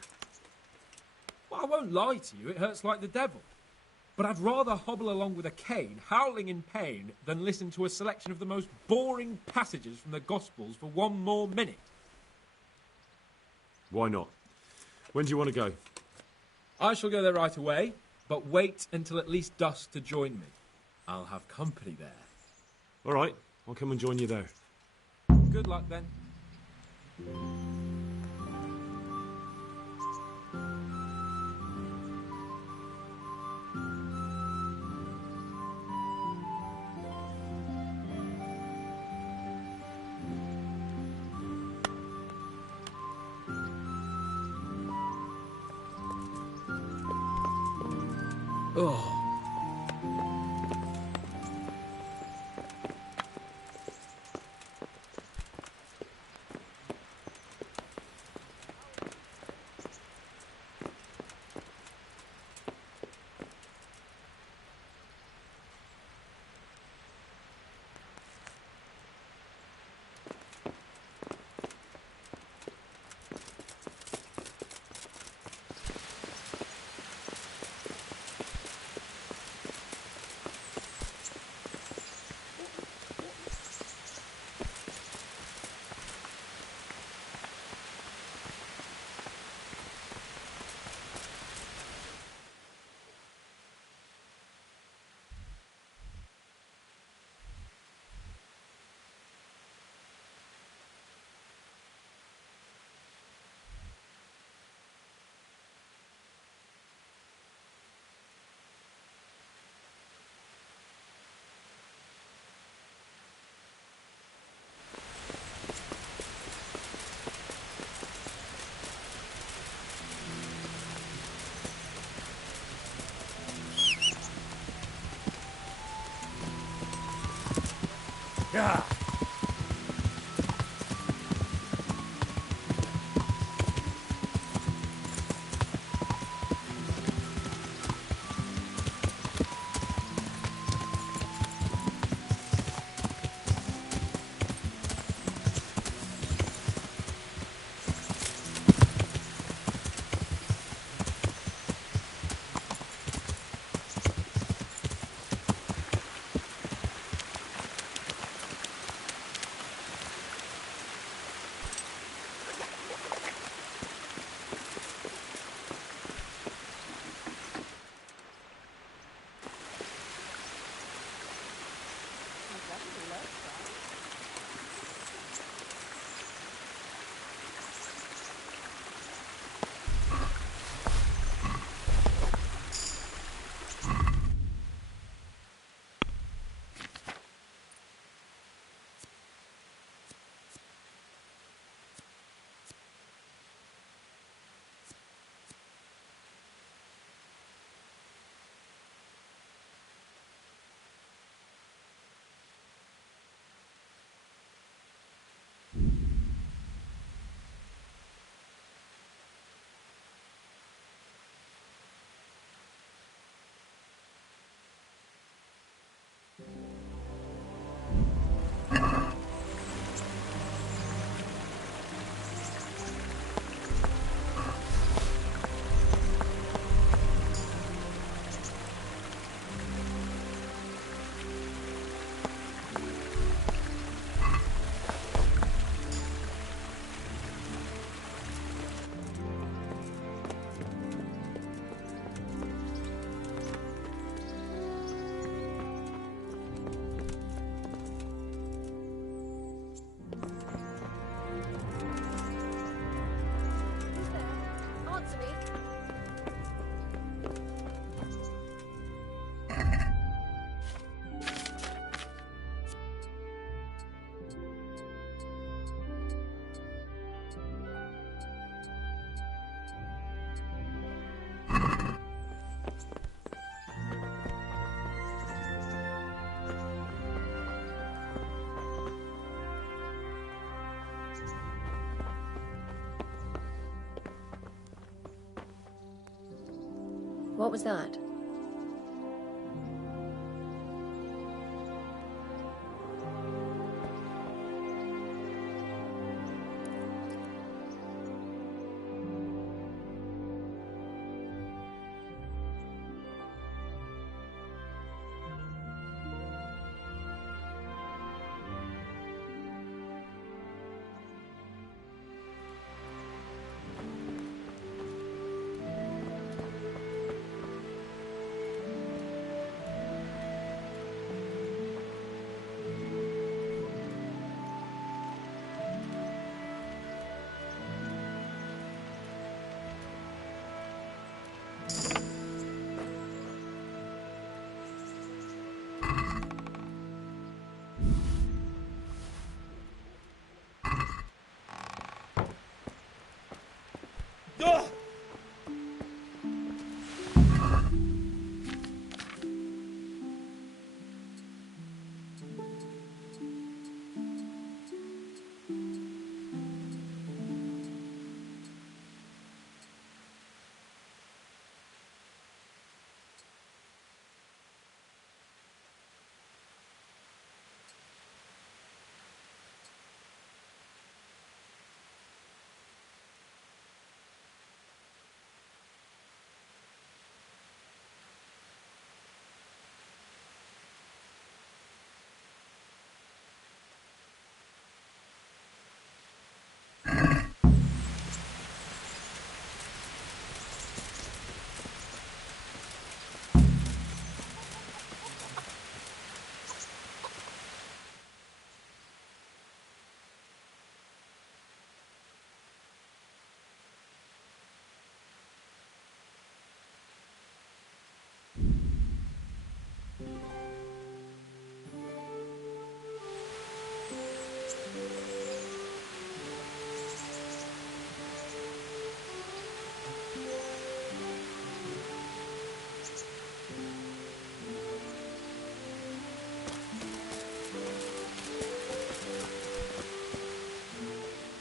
Well, I won't lie to you, it hurts like the devil. But I'd rather hobble along with a cane, howling in pain, than listen to a selection of the most boring passages from the Gospels for one more minute. Why not? When do you want to go? I shall go there right away, but wait until at least dusk to join me. I'll have company there. All right, I'll come and join you there. Good luck, then. Oh. Yeah. What was that?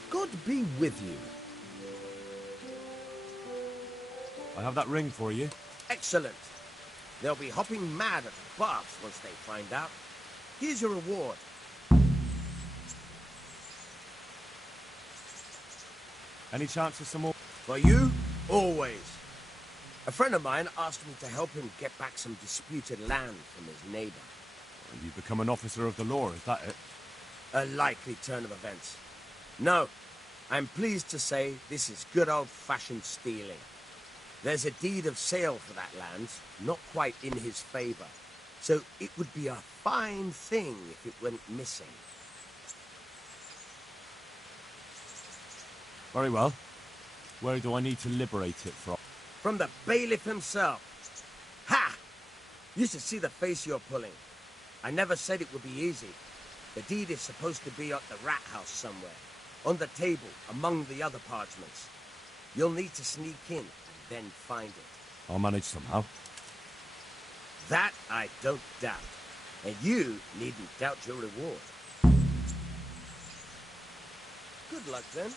God be with you. I have that ring for you. Excellent. They'll be hopping mad at the baths once they find out. Here's your reward. Any chance of some more? For you, always. A friend of mine asked me to help him get back some disputed land from his neighbor. You become an officer of the law, is that it? A likely turn of events. No, I'm pleased to say this is good old-fashioned stealing. There's a deed of sale for that land, not quite in his favor. So it would be a fine thing if it went missing. Very well. Where do I need to liberate it from? From the bailiff himself. Ha! You should see the face you're pulling. I never said it would be easy. The deed is supposed to be at the rat house somewhere, on the table, among the other parchments. You'll need to sneak in and then find it. I'll manage somehow. That I don't doubt. And you needn't doubt your reward. Good luck, then.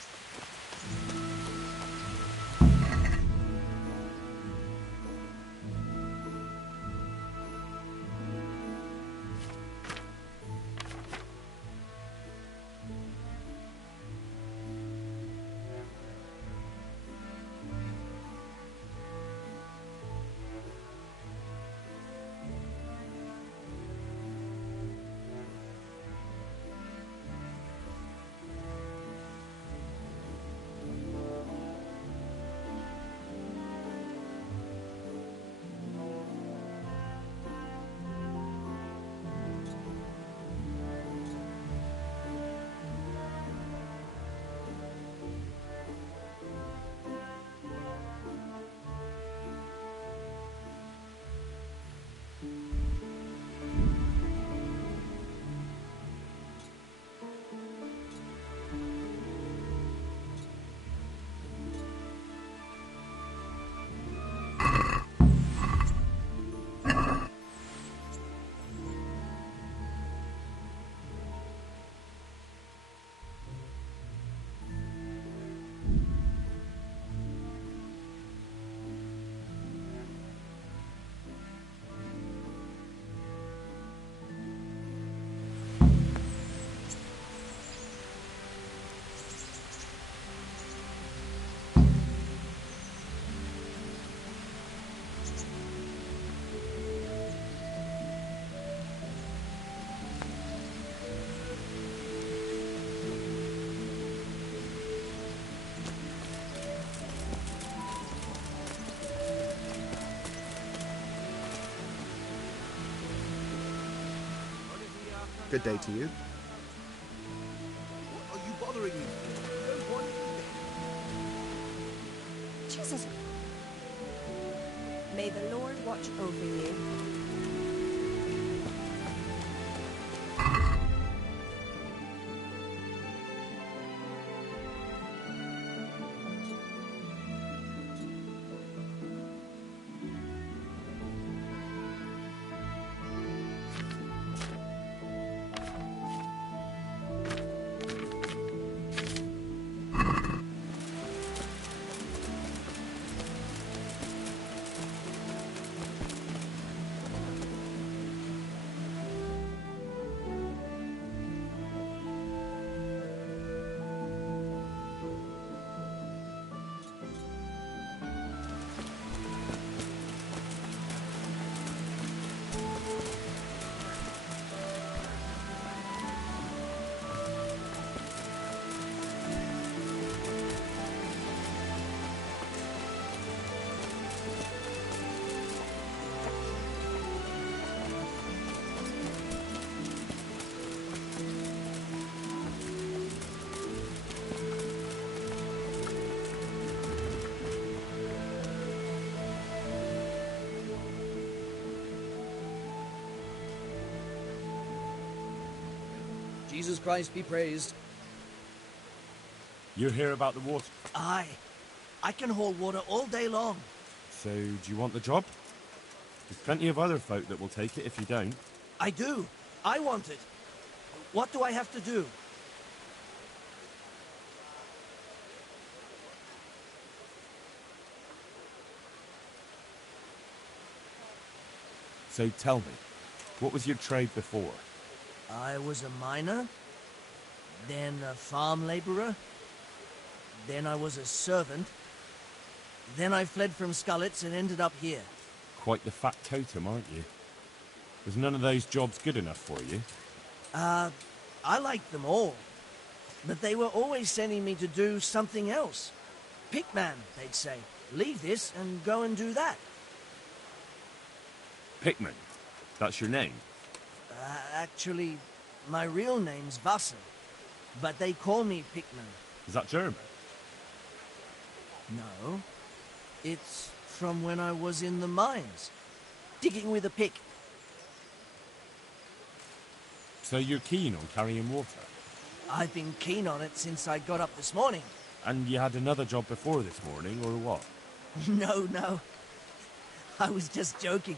Good day to you. What are you bothering me for? Jesus. May the Lord watch over you. Jesus Christ be praised. You hear about the water? Aye. I can haul water all day long. So, do you want the job? There's plenty of other folk that will take it if you don't. I do. I want it. What do I have to do? So tell me, what was your trade before? I was a miner, then a farm laborer, then I was a servant, then I fled from Skullets and ended up here. Quite the fat totem, aren't you? Was none of those jobs good enough for you? I liked them all, but they were always sending me to do something else. Pickman, they'd say. Leave this and go and do that. Pickman? That's your name? Actually, my real name's Vassen, but they call me Pickman. Is that German? No. It's from when I was in the mines, digging with a pick. So you're keen on carrying water? I've been keen on it since I got up this morning. And you had another job before this morning, or what? No. I was just joking.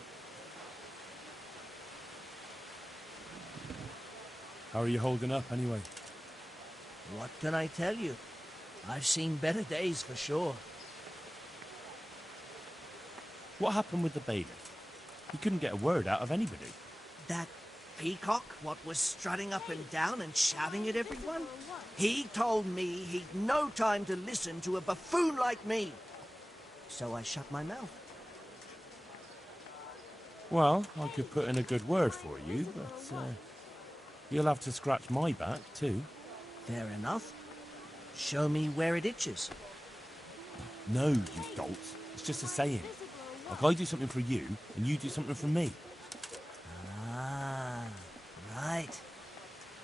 How are you holding up, anyway? What can I tell you? I've seen better days for sure. What happened with the bailiff? He couldn't get a word out of anybody. That peacock, what was strutting up and down and shouting at everyone? He told me he'd no time to listen to a buffoon like me. So I shut my mouth. Well, I could put in a good word for you, but you'll have to scratch my back, too. Fair enough. Show me where it itches. No, you dolt. It's just a saying. Like I do something for you, and you do something for me. Ah, right.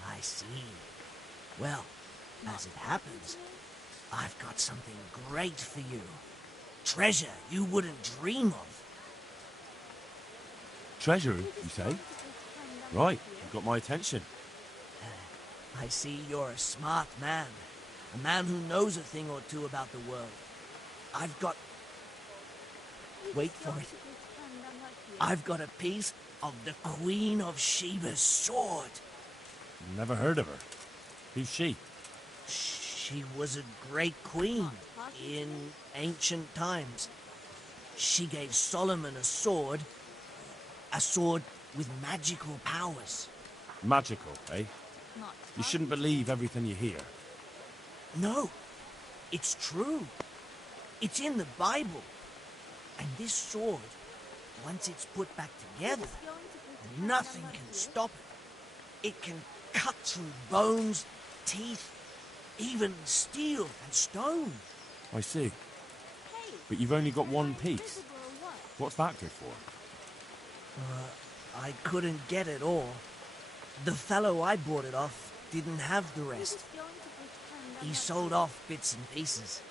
I see. Well, as it happens, I've got something great for you. Treasure you wouldn't dream of. Treasure, you say? Right, you've got my attention. I see you're a smart man. A man who knows a thing or two about the world. I've got... Wait for it. I've got a piece of the Queen of Sheba's sword. Never heard of her. Who's she? She was a great queen in ancient times. She gave Solomon a sword with magical powers. Magical, eh? You shouldn't believe everything you hear. No, it's true. It's in the Bible. And this sword, once it's put back together, nothing can stop it. It can cut through bones, teeth, even steel and stone. I see. But you've only got one piece. What's that good for? I couldn't get it all. The fellow I bought it off didn't have the rest. He sold off bits and pieces.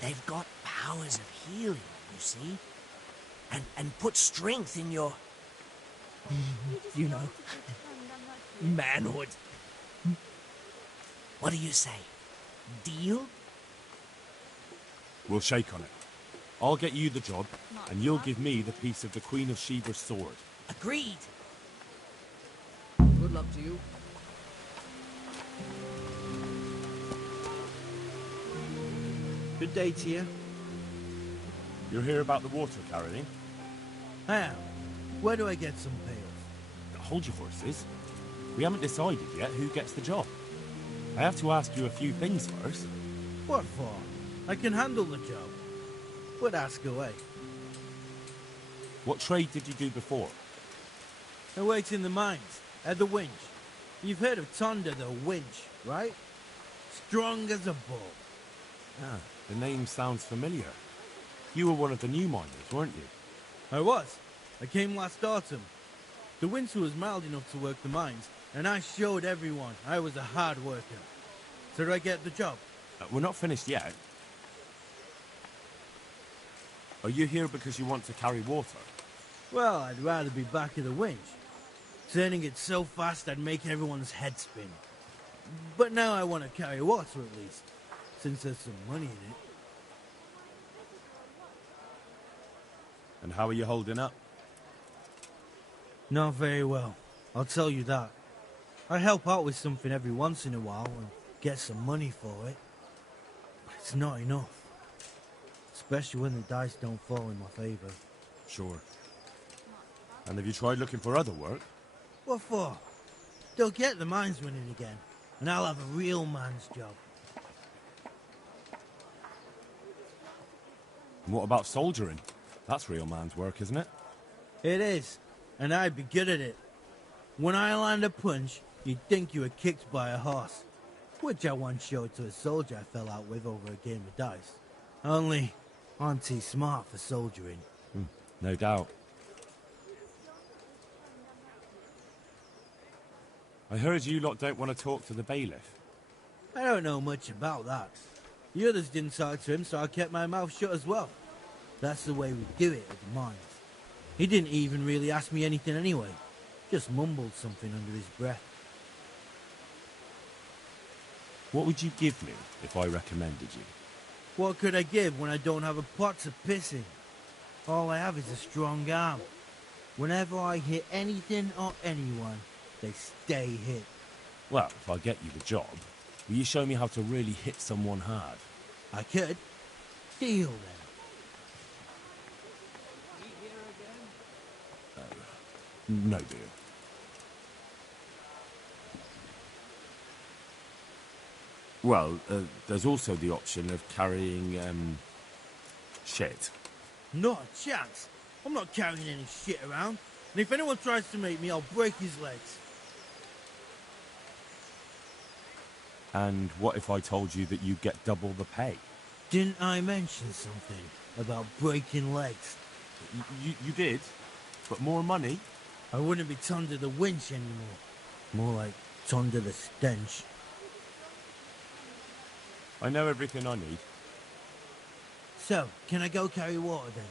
They've got powers of healing, you see? And put strength in your... you know, manhood. What do you say? Deal? We'll shake on it. I'll get you the job, and you'll give me the piece of the Queen of Sheba's sword. Agreed. Good luck to you. Good day to you. You're here about the water carrying? I am. Where do I get some pails? Hold your horses. We haven't decided yet who gets the job. I have to ask you a few things first. What for? I can handle the job. But ask away. What trade did you do before? I worked in the mines, at the winch. You've heard of Thunder the winch, right? Strong as a bull. Ah, the name sounds familiar. You were one of the new miners, weren't you? I was. I came last autumn. The winter was mild enough to work the mines, and I showed everyone I was a hard worker. So did I get the job? We're not finished yet. Are you here because you want to carry water? Well, I'd rather be back at the winch. Turning it so fast I'd make everyone's head spin. But now I want to carry water at least, since there's some money in it. And how are you holding up? Not very well, I'll tell you that. I help out with something every once in a while and get some money for it. But it's not enough. Especially when the dice don't fall in my favor. Sure. And have you tried looking for other work? What for? They'll get the mines running again, and I'll have a real man's job. And what about soldiering? That's real man's work, isn't it? It is, and I'd be good at it. When I land a punch, you'd think you were kicked by a horse, which I once showed to a soldier I fell out with over a game of dice. Only, I'm too smart for soldiering. No doubt. I heard you lot don't want to talk to the bailiff. I don't know much about that. The others didn't talk to him, so I kept my mouth shut as well. That's the way we do it at the mines. He didn't even really ask me anything anyway. Just mumbled something under his breath. What would you give me if I recommended you? What could I give when I don't have a pot to piss in? All I have is a strong arm. Whenever I hit anything or anyone, they stay hit. Well, if I get you the job, will you show me how to really hit someone hard? I could. Deal then. No deal. Well, there's also the option of carrying, shit. Not a chance. I'm not carrying any shit around. And if anyone tries to make me, I'll break his legs. And what if I told you that you get double the pay? Didn't I mention something about breaking legs? You did? But more money? I wouldn't be under the winch anymore. More like under the stench. I know everything I need. So, can I go carry water then?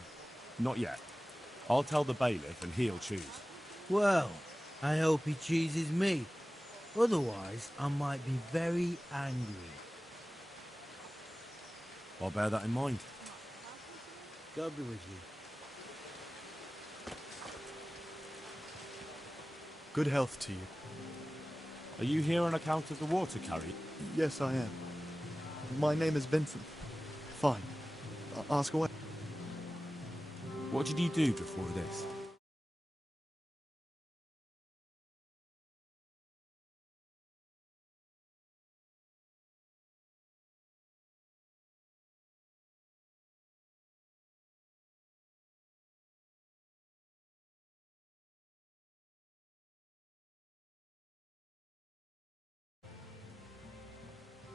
Not yet. I'll tell the bailiff and he'll choose. Well, I hope he chooses me. Otherwise, I might be very angry. I'll bear that in mind. God be with you. Good health to you. Are you here on account of the water carry? Yes, I am. My name is Vincent. Fine. Ask away. What did you do before this?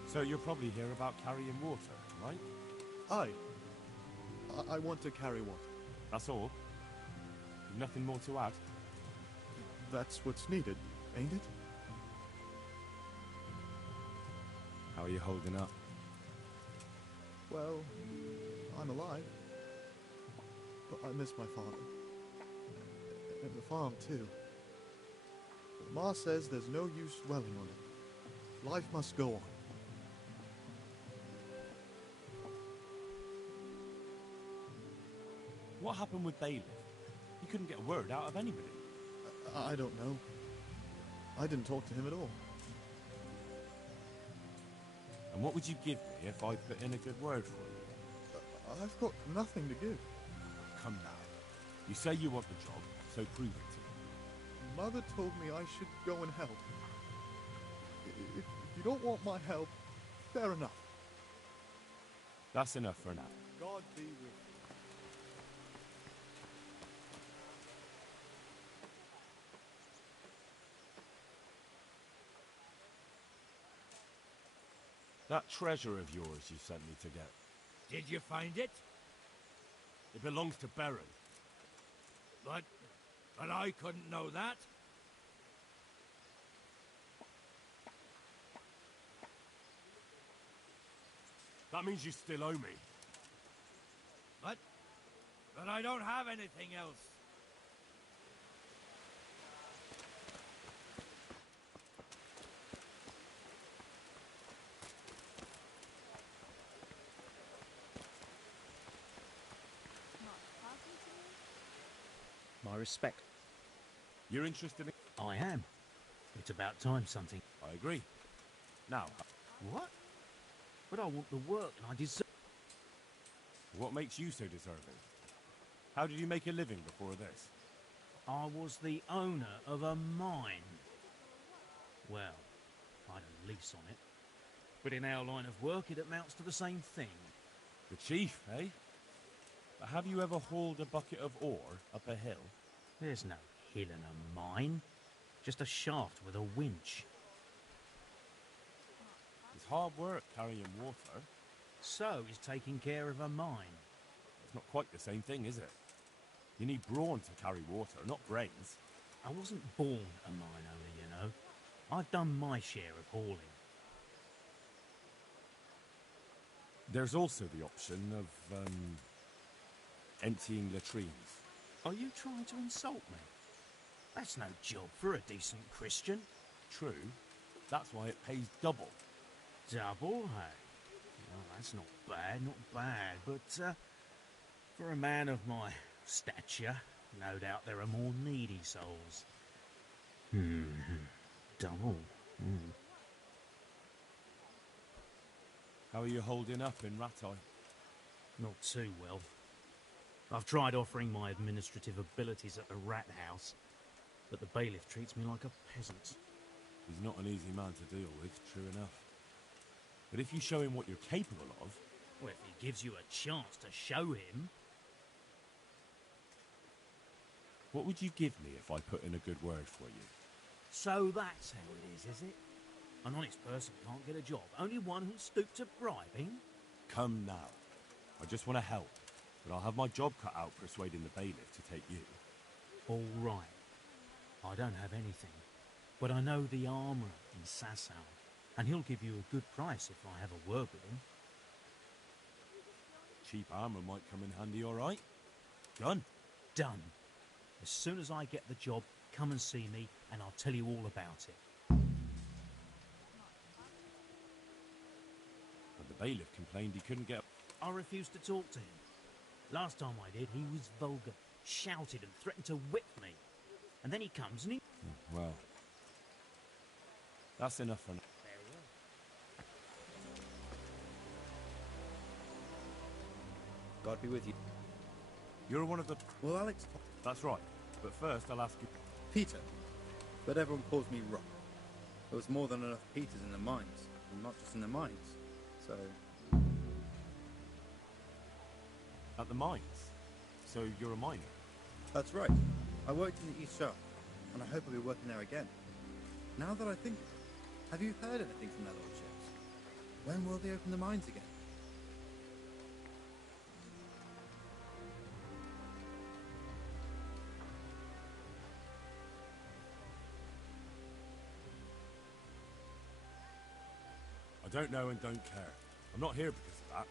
So you're probably here about carrying water, right? I want to carry water. That's all? Nothing more to add? That's what's needed, ain't it? How are you holding up? Well, I'm alive. But I miss my father. And the farm, too. But Ma says there's no use dwelling on it. Life must go on. What happened with Bailiff? He couldn't get a word out of anybody. I don't know. I didn't talk to him at all. And what would you give me if I put in a good word for you? I've got nothing to give. Come now. You say you want the job, so prove it to me. Mother told me I should go and help. If you don't want my help, fair enough. That's enough for now. God be with you. That treasure of yours you sent me to get. Did you find it? It belongs to Baron. But I couldn't know that. That means you still owe me. But I don't have anything else. My respect. You're interested in... I am. It's about time something. I agree. Now... What? But I want the work and I deserve... What makes you so deserving? How did you make a living before this? I was the owner of a mine. Well, I had a lease on it. But in our line of work, it amounts to the same thing. The chief, eh? But have you ever hauled a bucket of ore up a hill? There's no hill in a mine. Just a shaft with a winch. It's hard work carrying water. So is taking care of a mine. It's not quite the same thing, is it? You need brawn to carry water, not brains. I wasn't born a mine owner, you know. I've done my share of hauling. There's also the option of, emptying latrines. Are you trying to insult me? That's no job for a decent Christian. True. That's why it pays double. Double, hey? Well, that's not bad, but for a man of my stature, no doubt there are more needy souls. Double. How are you holding up in Rattay? Not too well. I've tried offering my administrative abilities at the rat house, but the bailiff treats me like a peasant. He's not an easy man to deal with, true enough. But if you show him what you're capable of... Well, if he gives you a chance to show him... What would you give me if I put in a good word for you? So that's how it is it? An honest person can't get a job, only one who's stooped to bribing? Come now. I just want to help, but I'll have my job cut out persuading the bailiff to take you. All right. I don't have anything, but I know the armourer in Sasau, and he'll give you a good price if I have a word with him. Cheap armour might come in handy, all right? Done. Done. As soon as I get the job, come and see me, and I'll tell you all about it. But the bailiff complained he couldn't get... I refused to talk to him. Last time I did, he was vulgar, shouted and threatened to whip me. And then he comes and he... Well, that's enough for now. God be with you. You're one of the... Well, Alex... That's right. But first, I'll ask you... Peter. But everyone calls me Rock. There was more than enough Peters in the mines. And not just in the mines. So... At the mines? So you're a miner? That's right. I worked in the East Shaft. And I hope I'll be working there again. Now that I think... Have you heard anything from their lordships? When will they open the mines again? I don't know and don't care. I'm not here because of that.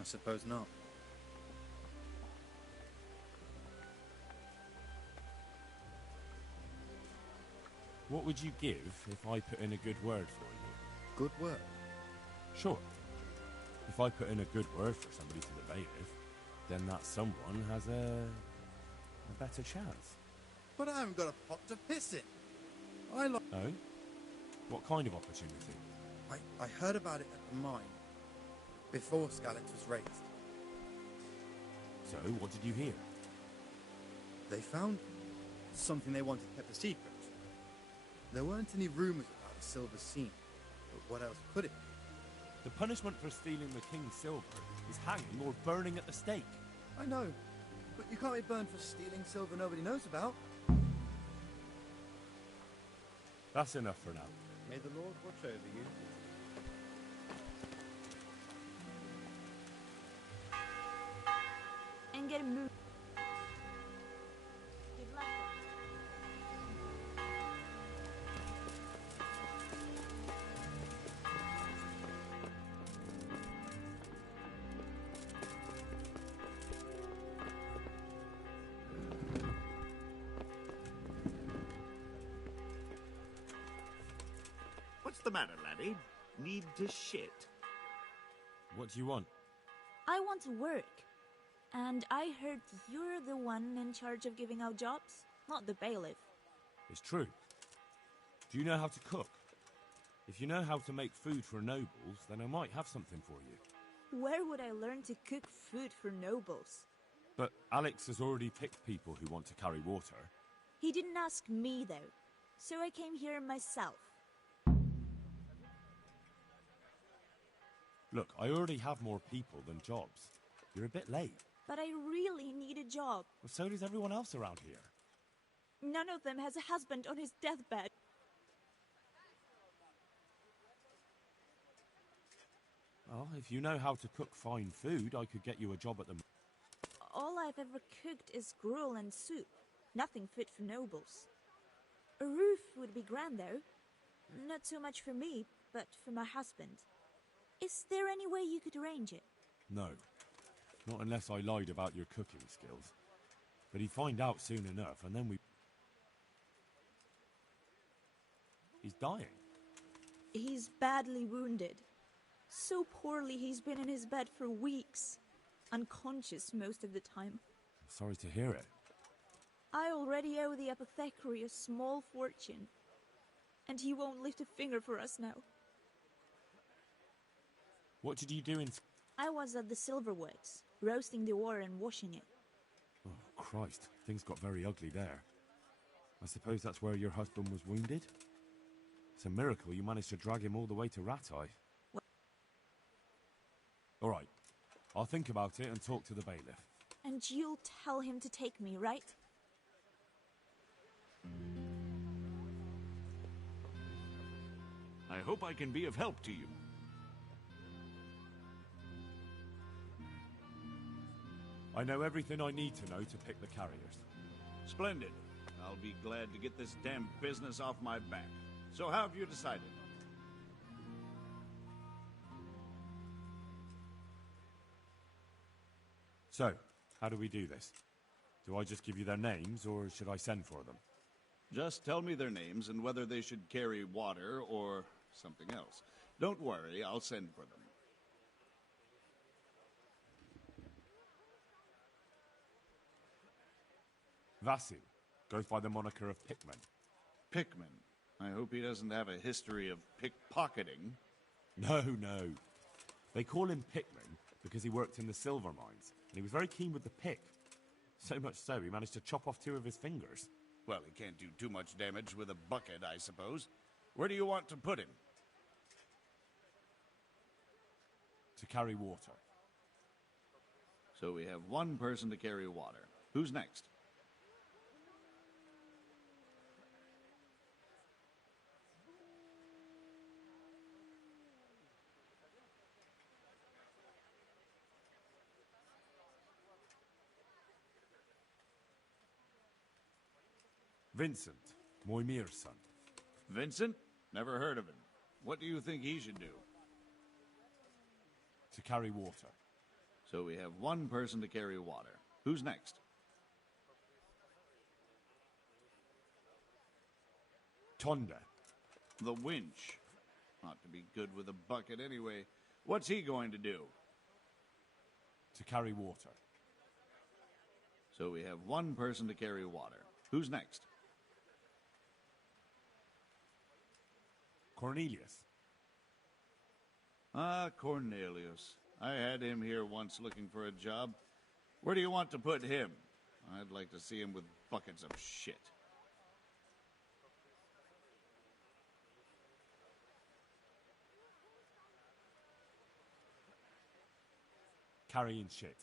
I suppose not. What would you give if I put in a good word for you? Good word? Sure. If I put in a good word for somebody to the bailiff, then that someone has a better chance. But I haven't got a pot to piss in. I like... Oh? What kind of opportunity? I heard about it at the mine, before Skalitz was raised. So, what did you hear? They found something they wanted kept a secret. There weren't any rumors about a silver scene, but what else could it be? The punishment for stealing the king's silver is hanging or burning at the stake. I know, but you can't be burned for stealing silver nobody knows about. That's enough for now. May the Lord watch over you. And get a move. Good luck. What's the matter, laddie? Need to shit? What do you want? I want to work. And I heard you're the one in charge of giving out jobs, not the bailiff. It's true. Do you know how to cook? If you know how to make food for nobles, then I might have something for you. Where would I learn to cook food for nobles? But Alex has already picked people who want to carry water. He didn't ask me, though, so I came here myself. Look, I already have more people than jobs. You're a bit late. But I really need a job. Well, so does everyone else around here. None of them has a husband on his deathbed. Well, if you know how to cook fine food, I could get you a job at the... All I've ever cooked is gruel and soup. Nothing fit for nobles. A roof would be grand, though. Not so much for me, but for my husband. Is there any way you could arrange it? No. Not unless I lied about your cooking skills. But he'd find out soon enough, and then we... He's dying. He's badly wounded. So poorly he's been in his bed for weeks. Unconscious most of the time. Sorry to hear it. I already owe the apothecary a small fortune. And he won't lift a finger for us now. What did you do in... I was at the silverworks, roasting the ore and washing it. Oh, Christ. Things got very ugly there. I suppose that's where your husband was wounded? It's a miracle you managed to drag him all the way to Rattay. All right. I'll think about it and talk to the bailiff. And you'll tell him to take me, right? I hope I can be of help to you. I know everything I need to know to pick the carriers. Splendid. I'll be glad to get this damn business off my back. So how have you decided? So, how do we do this? Do I just give you their names, or should I send for them? Just tell me their names and whether they should carry water or something else. Don't worry, I'll send for them. Vasil goes by the moniker of Pickman. Pickman? I hope he doesn't have a history of pickpocketing. No, no. They call him Pickman because he worked in the silver mines, and he was very keen with the pick. So much so, he managed to chop off 2 of his fingers. Well, he can't do too much damage with a bucket, I suppose. Where do you want to put him? To carry water. So we have one person to carry water. Who's next? Vincent, Moimir's son. Vincent? Never heard of him. What do you think he should do? To carry water. So we have one person to carry water. Who's next? Tonda. The winch. Ought to be good with a bucket anyway. What's he going to do? To carry water. So we have one person to carry water. Who's next? Cornelius. Ah, Cornelius. I had him here once looking for a job. Where do you want to put him? I'd like to see him with buckets of shit. Carrying shit.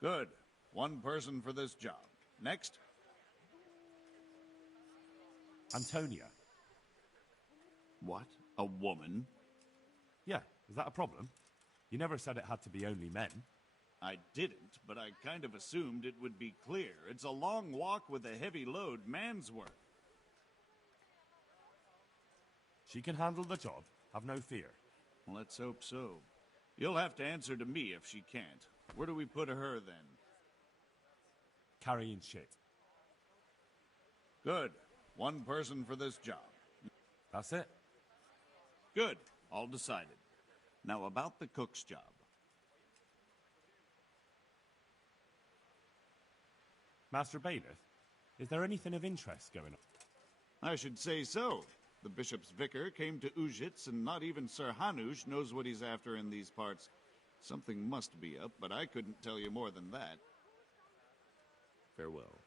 Good. One person for this job. Next? Antonia. What? A woman? Yeah, is that a problem? You never said it had to be only men. I didn't, but I kind of assumed it would be clear. It's a long walk with a heavy load, man's work. She can handle the job. Have no fear. Let's hope so. You'll have to answer to me if she can't. Where do we put her, then? Carrying shit. Good. One person for this job. That's it. Good. All decided. Now about the cook's job. Master Bailiff, is there anything of interest going on? I should say so. The bishop's vicar came to Ujits, and not even Sir Hanush knows what he's after in these parts. Something must be up, but I couldn't tell you more than that. Farewell.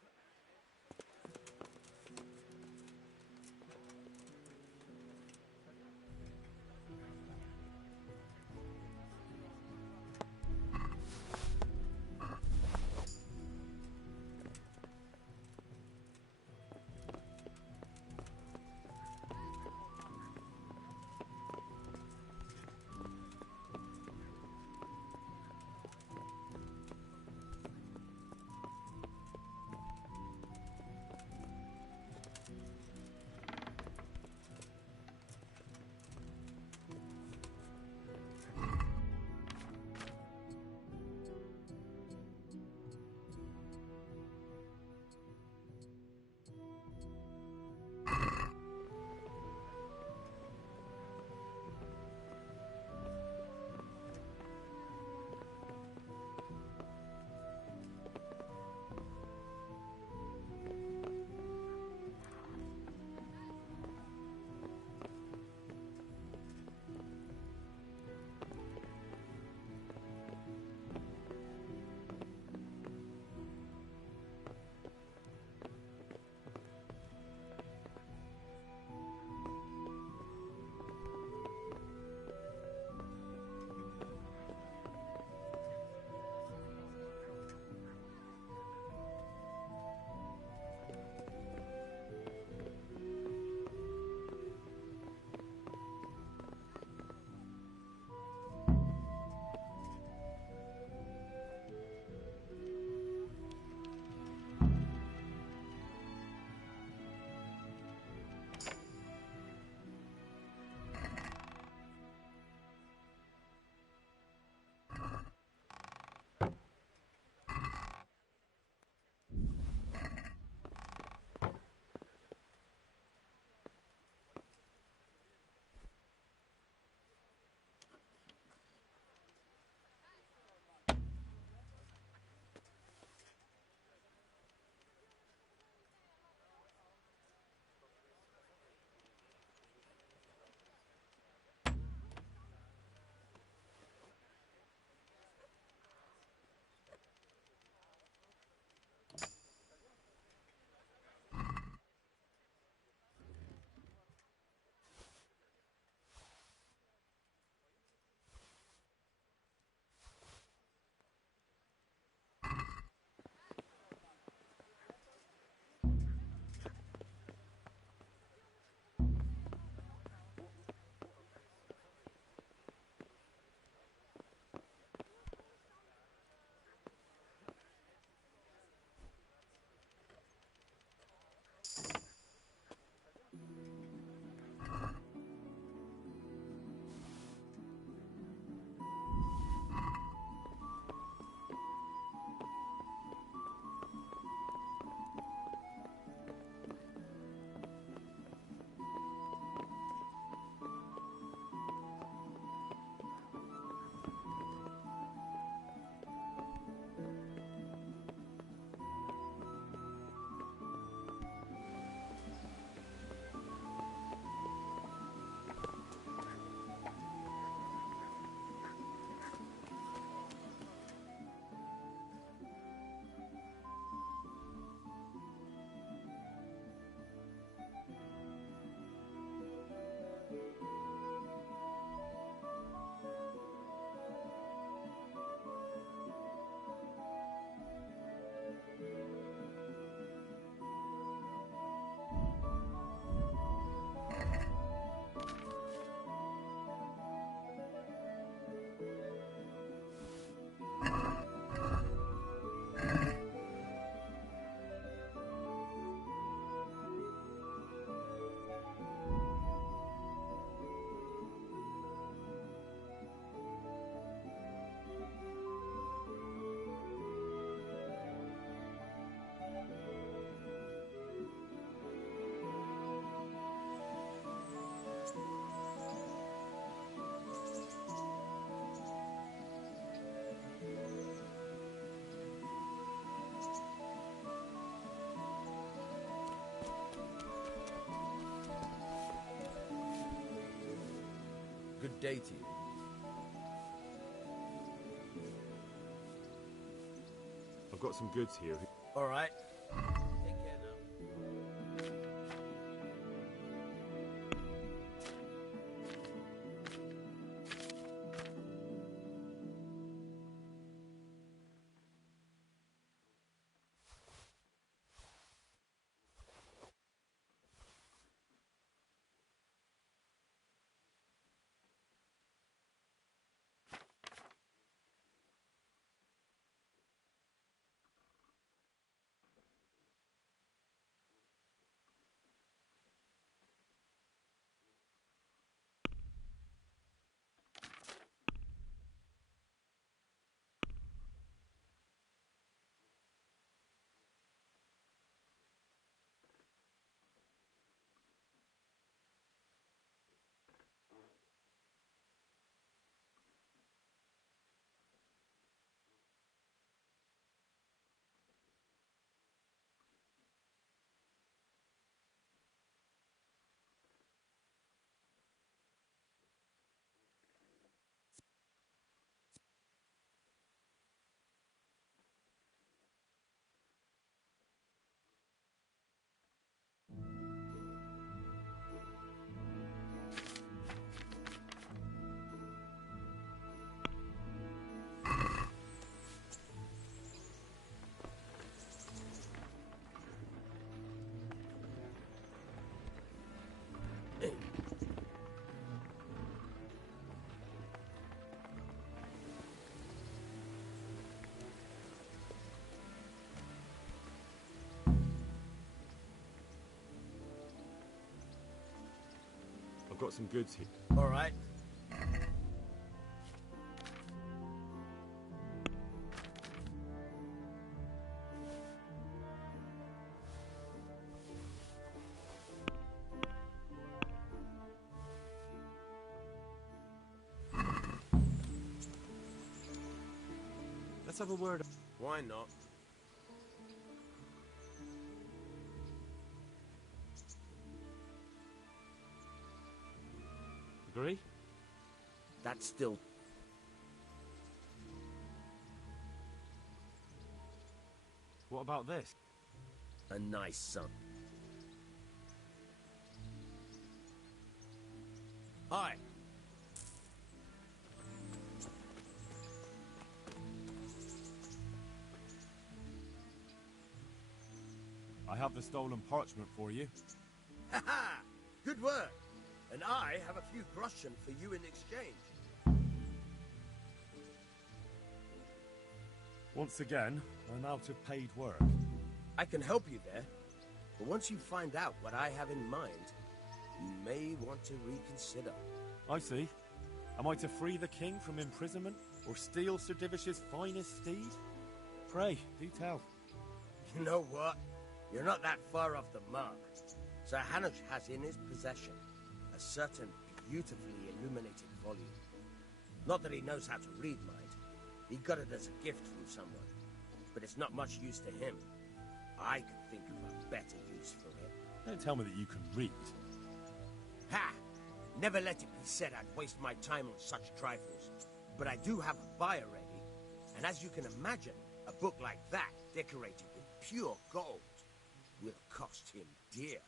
Good day to you. I've got some goods here. All right. Take care now. I've got some goods here. All right. Let's have a word. Why not? Agree? That's still... What about this? A nice son. Hi. I have the stolen parchment for you. Ha ha! Good work. And I have a few groschen for you in exchange. Once again, I'm out of paid work. I can help you there. But once you find out what I have in mind, you may want to reconsider. I see. Am I to free the king from imprisonment, or steal Sir Divish's finest steed? Pray, do tell. You know what? You're not that far off the mark. Sir Hanush has in his possession a certain beautifully illuminated volume. Not that he knows how to read, mind. He got it as a gift from someone. But it's not much use to him. I could think of a better use for it. Don't tell me that you can read. Ha! Never let it be said I'd waste my time on such trifles. But I do have a buyer ready. And as you can imagine, a book like that, decorated with pure gold, will cost him dear.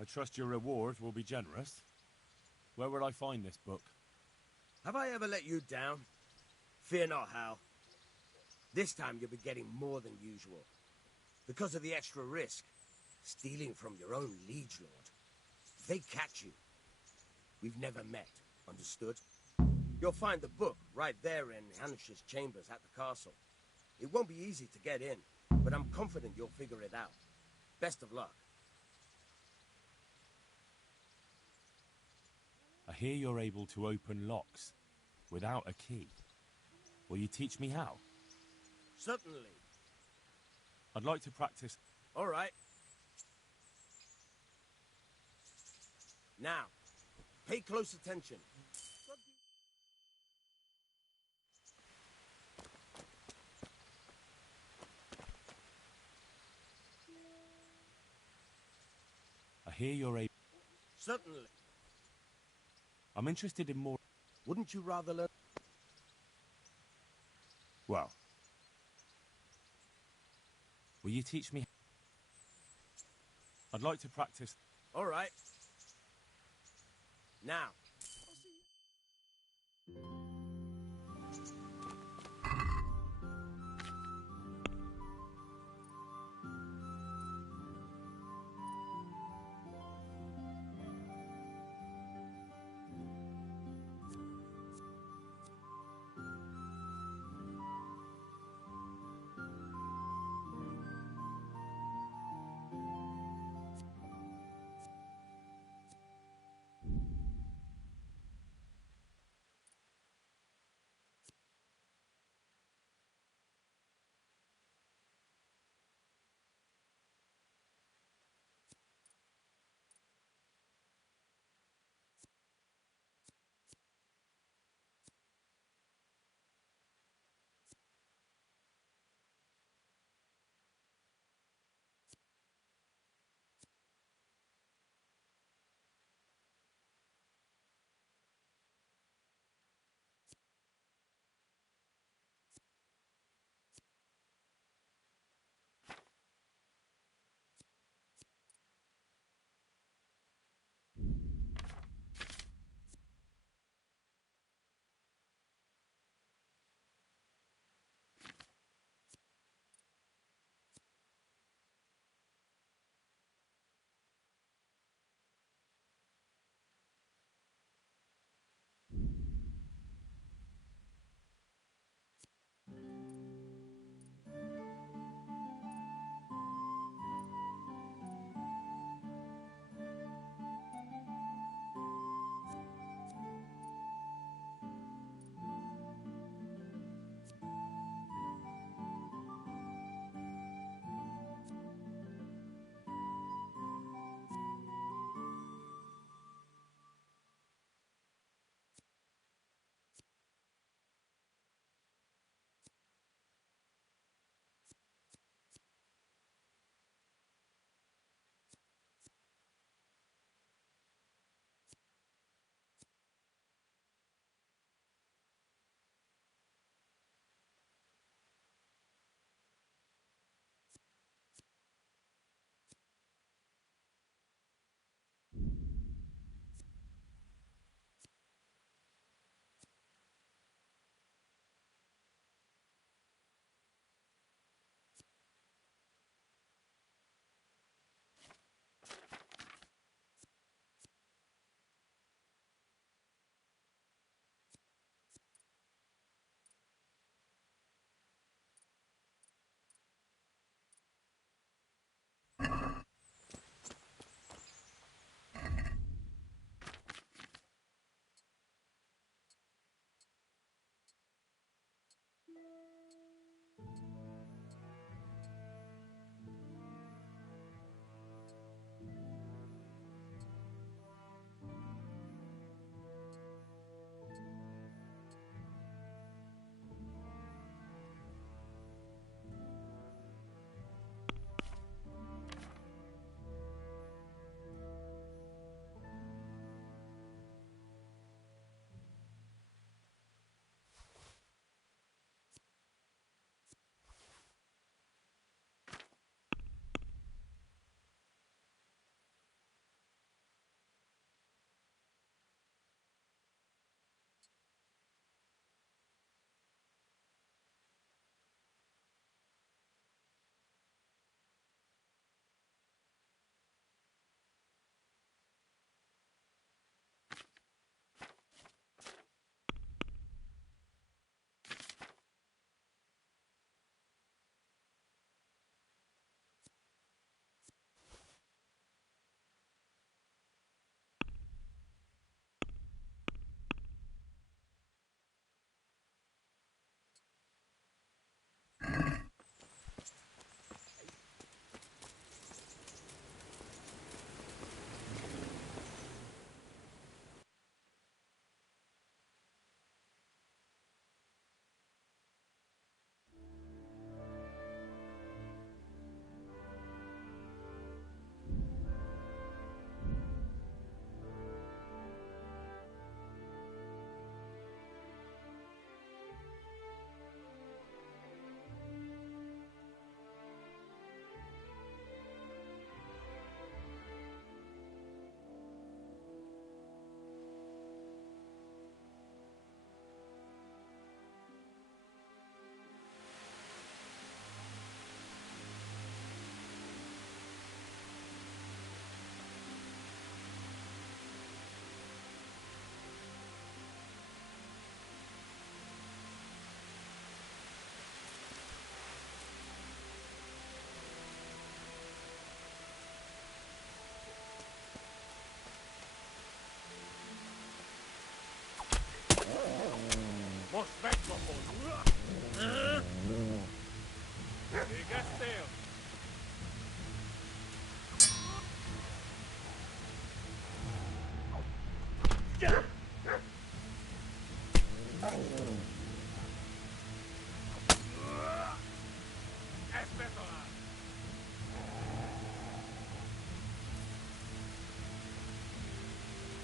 I trust your reward will be generous. Where will I find this book? Have I ever let you down? Fear not, Hal. This time you'll be getting more than usual. Because of the extra risk. Stealing from your own liege lord. If they catch you, we've never met, understood? You'll find the book right there in Hanush's chambers at the castle. It won't be easy to get in, but I'm confident you'll figure it out. Best of luck. I hear you're able to open locks without a key. Will you teach me how? Certainly. I'd like to practice. All right. Now, pay close attention. hear you're able... Certainly. I'm interested in more... Wouldn't you rather learn? Well... Will you teach me? I'd like to practice... All right. Now.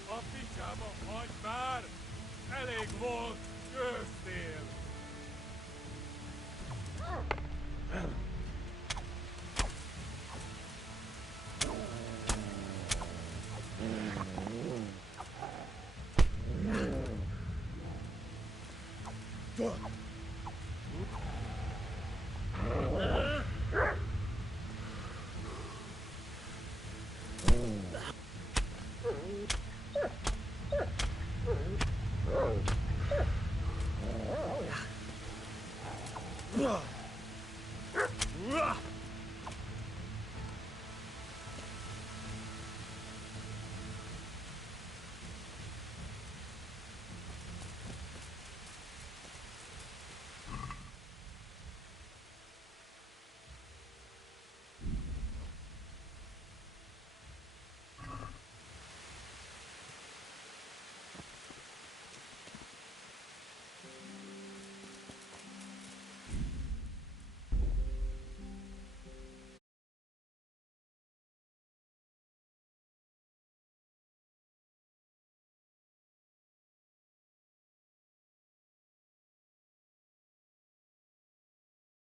Officiamo hogy már elég volt győztél.